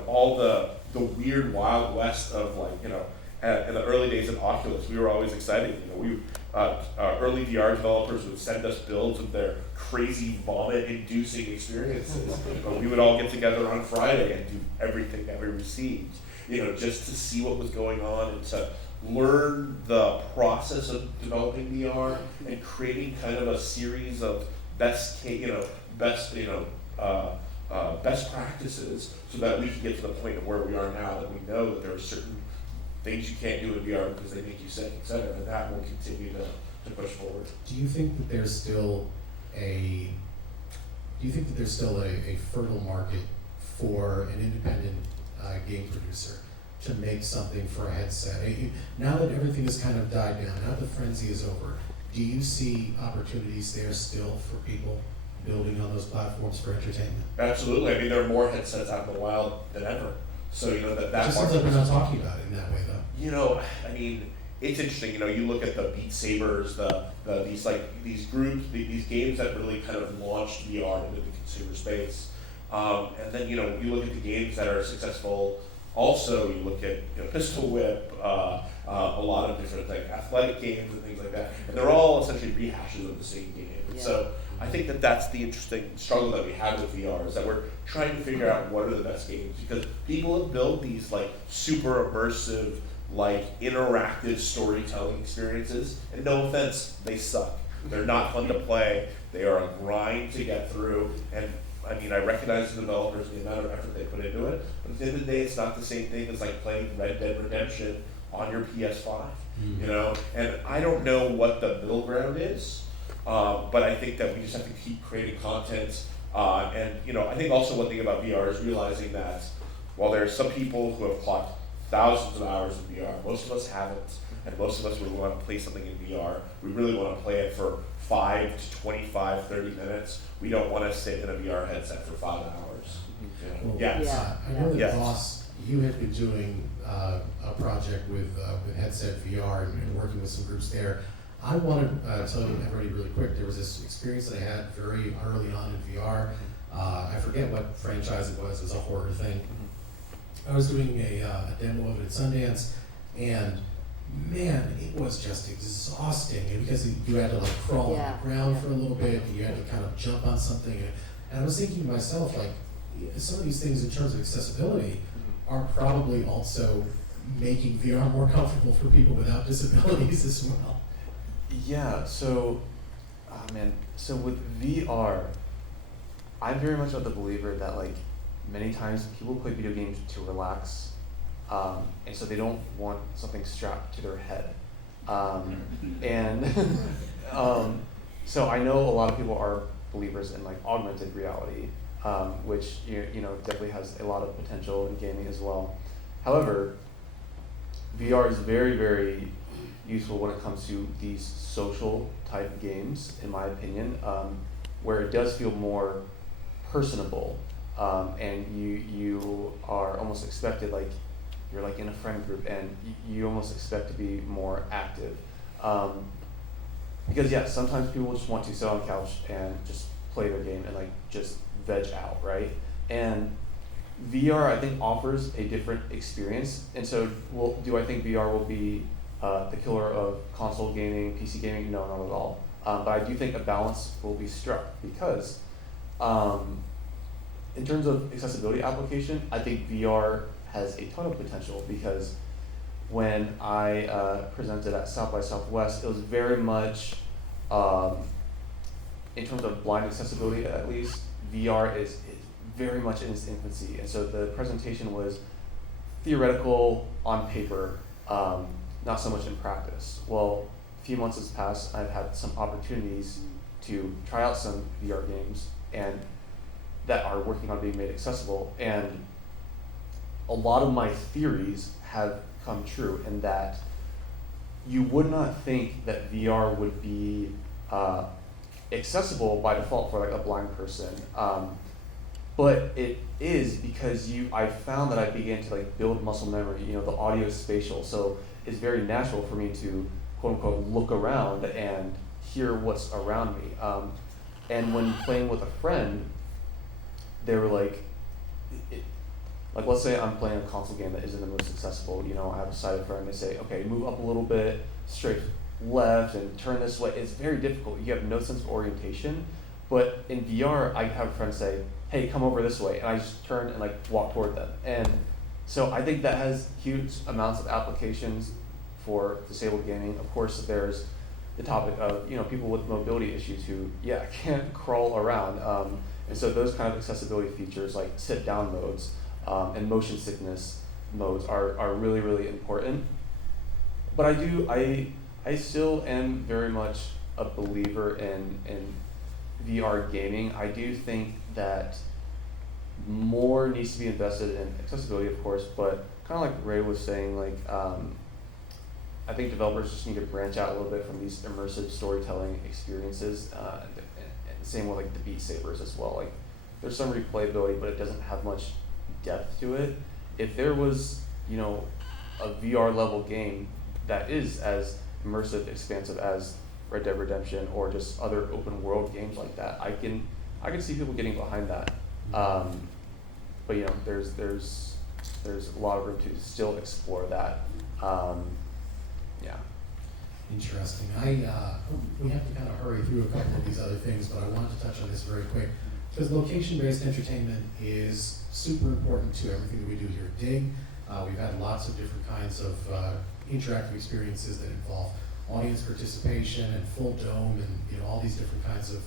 all the weird Wild West of in the early days of Oculus, we were always excited. Early VR developers would send us builds of their crazy vomit-inducing experiences. We would all get together on Friday and do everything that we received, just to see what was going on and to learn the process of developing VR and creating kind of a series of best practices, so that we can get to the point of where we are now, that we know that there are certain things you can't do in VR because they make you sick, et cetera, and that will continue to push forward. Do you think that there's still a fertile market for an independent game producer to make something for a headset? Now that everything has kind of died down, now that the frenzy is over, do you see opportunities there still for people building on those platforms for entertainment? Absolutely. I mean, there are more headsets out in the wild than ever. So that Just seems like we're not talking about it in that way, though. I mean, it's interesting. You look at the Beat Sabers, these groups, these games that really kind of launched VR into the consumer space. And then you look at the games that are successful. Also, you look at Pistol Whip, a lot of different athletic games and things like that, and they're all essentially rehashes of the same game. And so I think that that's the interesting struggle that we have with VR, is that we're trying to figure out what are the best games, because people have built these super immersive, interactive storytelling experiences, and no offense, they suck. They're not fun to play. They are a grind to get through, and I mean, I recognize the developers, the amount of effort they put into it, but at the end of the day, it's not the same thing as playing Red Dead Redemption on your PS5, And I don't know what the middle ground is, but I think that we just have to keep creating content. And I think also one thing about VR is realizing that while there are some people who have clocked thousands of hours in VR, most of us haven't, and most of us really want to play something in VR. We really want to play it for 5 to 25, 30 minutes. We don't want to sit in a VR headset for 5 hours. Well, Yes. I know that Yes. Ross, you had been doing a project with Headset VR and working with some groups there. I want to tell you everybody really quick, there was this experience that I had very early on in VR. I forget what franchise it was a horror thing. I was doing a demo of it at Sundance, and man, it was just exhausting, and because you had to crawl on the ground for a little bit, and you had to kind of jump on something, and I was thinking to myself, some of these things in terms of accessibility are probably also making VR more comfortable for people without disabilities as well. Yeah, so with VR, I'm very much of the believer that many times people play video games to relax, and so they don't want something strapped to their head. So I know a lot of people are believers in augmented reality, which definitely has a lot of potential in gaming as well. However, VR is very, very useful when it comes to these social type games, in my opinion, where it does feel more personable, and you are almost expected, you're in a friend group, and you almost expect to be more active, because sometimes people just want to sit on the couch and just play their game and just veg out, right? And VR, I think, offers a different experience. And so do I think VR will be the killer of console gaming, PC gaming? No, not at all. But I do think a balance will be struck, because in terms of accessibility application, I think VR has a ton of potential, because when I presented at South by Southwest, it was very much in terms of blind accessibility at least, VR is very much in its infancy. And so the presentation was theoretical on paper, not so much in practice. Well, a few months has passed, I've had some opportunities to try out some VR games and that are working on being made accessible. And a lot of my theories have come true in that you would not think that VR would be accessible by default for like a blind person. But it is because I found that I began to like build muscle memory, the audio spatial. So it's very natural for me to quote unquote look around and hear what's around me. And when playing with a friend, they were like let's say I'm playing a console game that isn't the most accessible, I have a sighted friend, they say, okay, move up a little bit, straight left and turn this way. It's very difficult. You have no sense of orientation. But in VR, I have a friend say, hey, come over this way, and I just turn and like walk toward them. And so I think that has huge amounts of applications for disabled gaming. Of course, there's the topic of people with mobility issues who can't crawl around, and so those kind of accessibility features like sit down modes and motion sickness modes are really, really important. But I still am very much a believer in VR gaming. I do think that more needs to be invested in accessibility, of course, but kind of like Ray was saying, I think developers just need to branch out a little bit from these immersive storytelling experiences, and same with like the Beat Sabers as well. Like there's some replayability, but it doesn't have much depth to it. If there was, a VR level game that is as immersive, expansive as Red Dead Redemption or just other open world games like that, I can see people getting behind that. But there's a lot of room to still explore that. Interesting. We have to kind of hurry through a couple of these other things, but I wanted to touch on this very quick because location-based entertainment is super important to everything that we do here at DIG. We've had lots of different kinds of interactive experiences that involve audience participation and full dome and all these different kinds of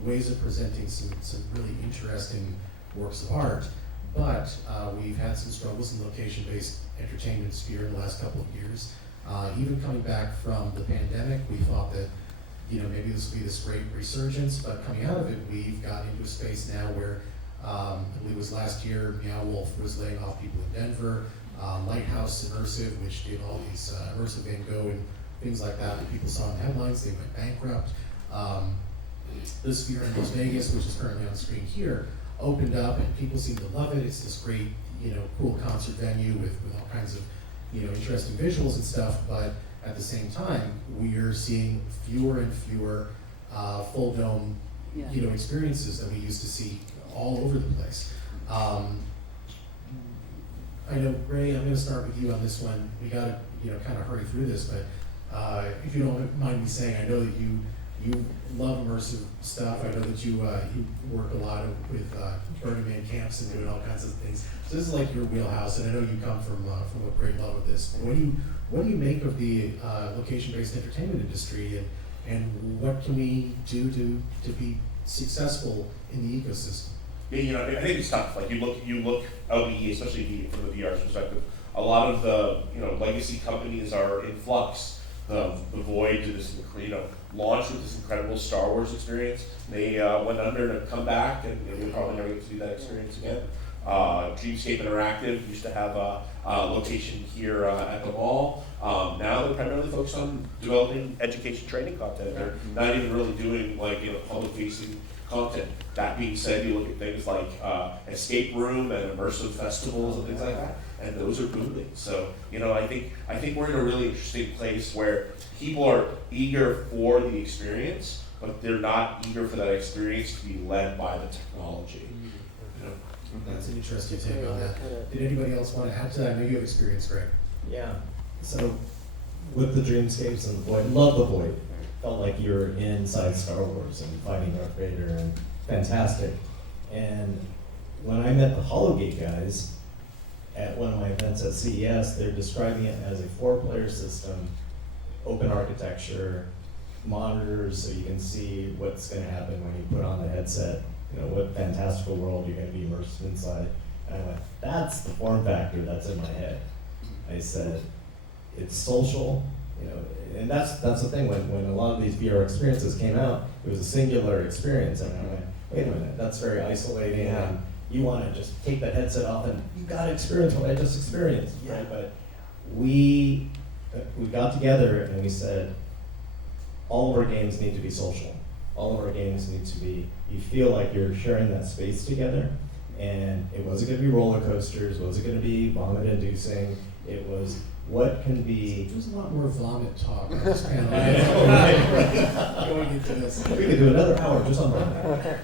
ways of presenting some really interesting works of art. But we've had some struggles in location-based entertainment sphere in the last couple of years. Even coming back from the pandemic, we thought that maybe this would be this great resurgence, but coming out of it, we've gotten into a space now where I believe it was last year, Meow Wolf was laying off people in Denver. Lighthouse Immersive, which did all these immersive Van Gogh and things like that people saw in the headlines, they went bankrupt. The Sphere in Las Vegas, which is currently on screen here, opened up and people seem to love it. It's this great, cool concert venue with all kinds of, interesting visuals and stuff, but at the same time, we are seeing fewer and fewer full dome, experiences that we used to see all over the place. I know, Ray, I'm going to start with you on this one. We got to, kind of hurry through this, but if you don't mind me saying, I know that you love immersive stuff. I know that you work a lot with Burning Man camps and doing all kinds of things. So this is like your wheelhouse, and I know you come from a great love of this. What do you make of the location-based entertainment industry, and what can we do to be successful in the ecosystem? Yeah, I think it's tough. Like you look LBE, especially from the VR's perspective. A lot of the legacy companies are in flux. The Void did this, launched with this incredible Star Wars experience. They went under to come back, and we'll probably never get to do that experience again. Dreamscape Interactive used to have a location here at the mall. Now they're primarily focused on developing education training content. They're not even really doing public-facing content. That being said, you look at things like escape room and immersive festivals and things like that, and those are booming. So I think we're in a really interesting place where people are eager for the experience, but they're not eager for that experience to be led by the technology. That's an interesting take on that. Did anybody else want to add to that? I know you have experience, Greg. Yeah. So with the Dreamscapes and the Void, love the Void. Felt like you were inside Star Wars and fighting Darth Vader, and fantastic. And when I met the Hologate guys at one of my events at CES, they're describing it as a 4-player system, open architecture, monitors so you can see what's going to happen when you put on the headset, what fantastical world you're going to be immersed inside. And I went, that's the form factor that's in my head. I said, it's social, and that's the thing, when a lot of these VR experiences came out, it was a singular experience, and I went, wait a minute, that's very isolating, and you want to just take that headset off and you got to experience what I just experienced, right? But we got together and we said, all of our games need to be social. All of our games need to be, you feel like you're sharing that space together, and it wasn't going to be roller coasters, wasn't going to be vomit-inducing, it was what can be. There's a lot more vomit talk on this panel. I know, right? Going into this. We could do another hour just on vomit.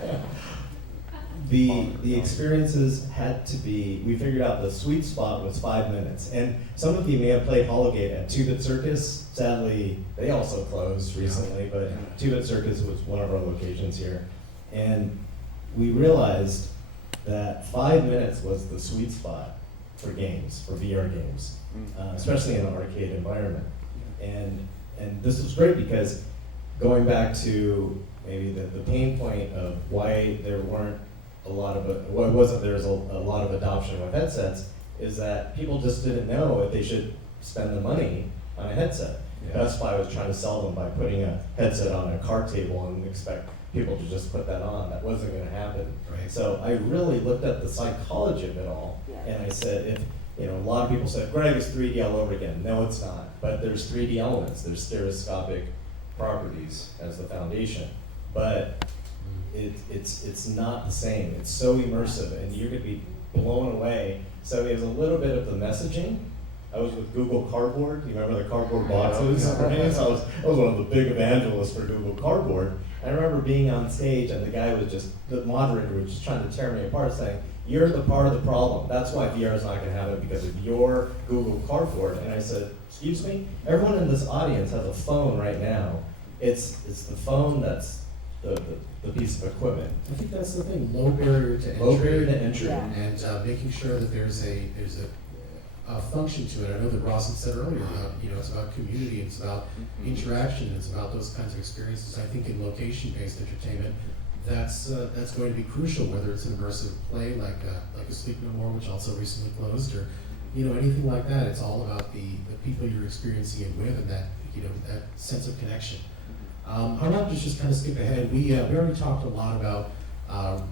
The experiences had to be, we figured out the sweet spot was 5 minutes. And some of you may have played Hologate at 2-Bit Circus. Sadly, they also closed recently, but 2-Bit Circus was one of our locations here. And we realized that 5 minutes was the sweet spot for games, for VR games, especially in an arcade environment. And this was great because going back to maybe the pain point of why there weren't a lot of there's a lot of adoption with headsets is that people just didn't know if they should spend the money on a headset. Best Buy was trying to sell them by putting a headset on a card table and expect people to just put that on. That wasn't going to happen. Right. So I really looked at the psychology of it all, and I said, if a lot of people said, Gregg, is 3D all over again. No, it's not. But there's 3D elements. There's stereoscopic properties as the foundation. But it's not the same. It's so immersive, and you're going to be blown away. So it was a little bit of the messaging. I was with Google Cardboard. You remember the cardboard boxes? Right? So I was one of the big evangelists for Google Cardboard. I remember being on stage, and the moderator was just trying to tear me apart, saying, "You're the part of the problem. That's why VR is not going to happen, because of your Google Cardboard." And I said, "Excuse me? Everyone in this audience has a phone right now. It's the phone that's the piece of equipment." I think that's the thing, low barrier to entry. Low barrier to entry. And making sure that there's a function to it. I know that Ross had said earlier about, it's about community, it's about interaction, it's about those kinds of experiences. I think in location-based entertainment, that's going to be crucial, whether it's an immersive play like a Sleep No More, which also recently closed, or anything like that. It's all about the people you're experiencing it with, and that that sense of connection. I want to just kind of skip ahead. We already talked a lot about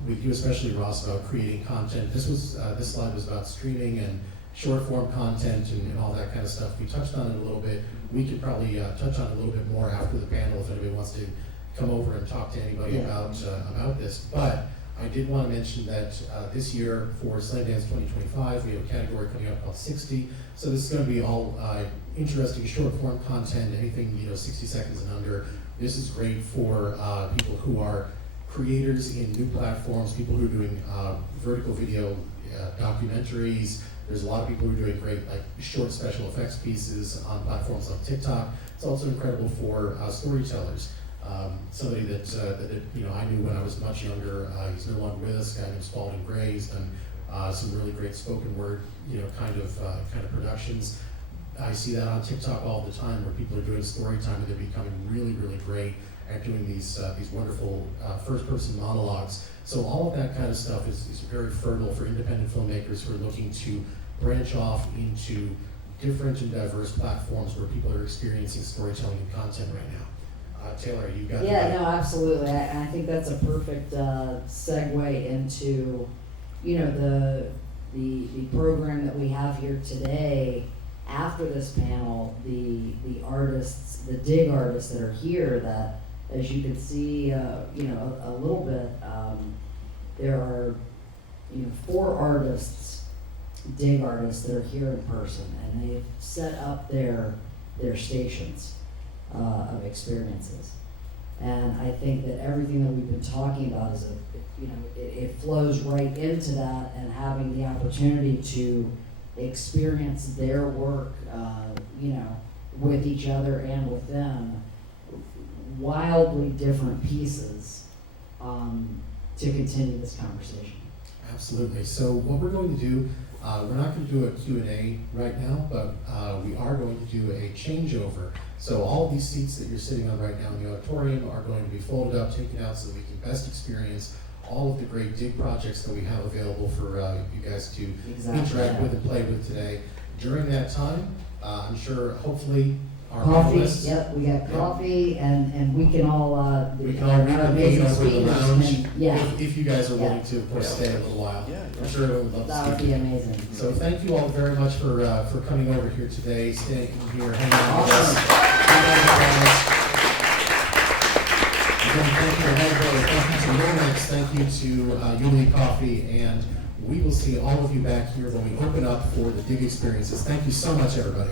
with you, especially Ross, about creating content. This slide was about streaming and short form content and all that kind of stuff. We touched on it a little bit. We could probably touch on it a little bit more after the panel if anybody wants to come over and talk to anybody about this. But I did want to mention that this year for Slamdance 2025, we have a category coming up called 60. So this is going to be all interesting short form content, anything 60 seconds and under. This is great for people who are creators in new platforms, people who are doing vertical video documentaries. There's a lot of people who are doing great short special effects pieces on platforms like TikTok. It's also incredible for storytellers. Somebody that I knew when I was much younger. He's no longer with us. A guy named Spalding Gray. He's done some really great spoken word kind of productions. I see that on TikTok all the time, where people are doing story time and they're becoming really, really great at doing these wonderful first-person monologues. So all of that kind of stuff is very fertile for independent filmmakers who are looking to branch off into different and diverse platforms where people are experiencing storytelling and content right now. Taylor, you got no, absolutely. I think that's a perfect segue into the program that we have here today. After this panel, the artists, the dig artists that are here, that as you can see, a little bit, there are 4 artists, dig artists, that are here in person, and they've set up their stations of experiences. And I think that everything that we've been talking about is it flows right into that, and having the opportunity to experience their work, with each other and with them, wildly different pieces to continue this conversation. Absolutely. So what we're going to do, We're not going to do a Q&A right now, but we are going to do a changeover. So all of these seats that you're sitting on right now in the auditorium are going to be folded up, taken out, so that we can best experience all of the great dig projects that we have available for you guys to interact with and play with today. During that time, I'm sure, hopefully, our Coffee, panelists. yep, we got coffee, and we can all, We can all our reconvene amazing over the speakers lounge, can- yeah, if you guys are willing Yeah. to, of course, stay a little while. Yeah, I'm sure everyone would love that to would speak. be amazing. So thank you all very much for coming over here today, staying here, hanging out with Awesome. us. Again, thank you to Hedgerow, thank you to Lumix, thank you to Yuli Coffee, and we will see all of you back here when we open up for the dig experiences. Thank you so much, everybody.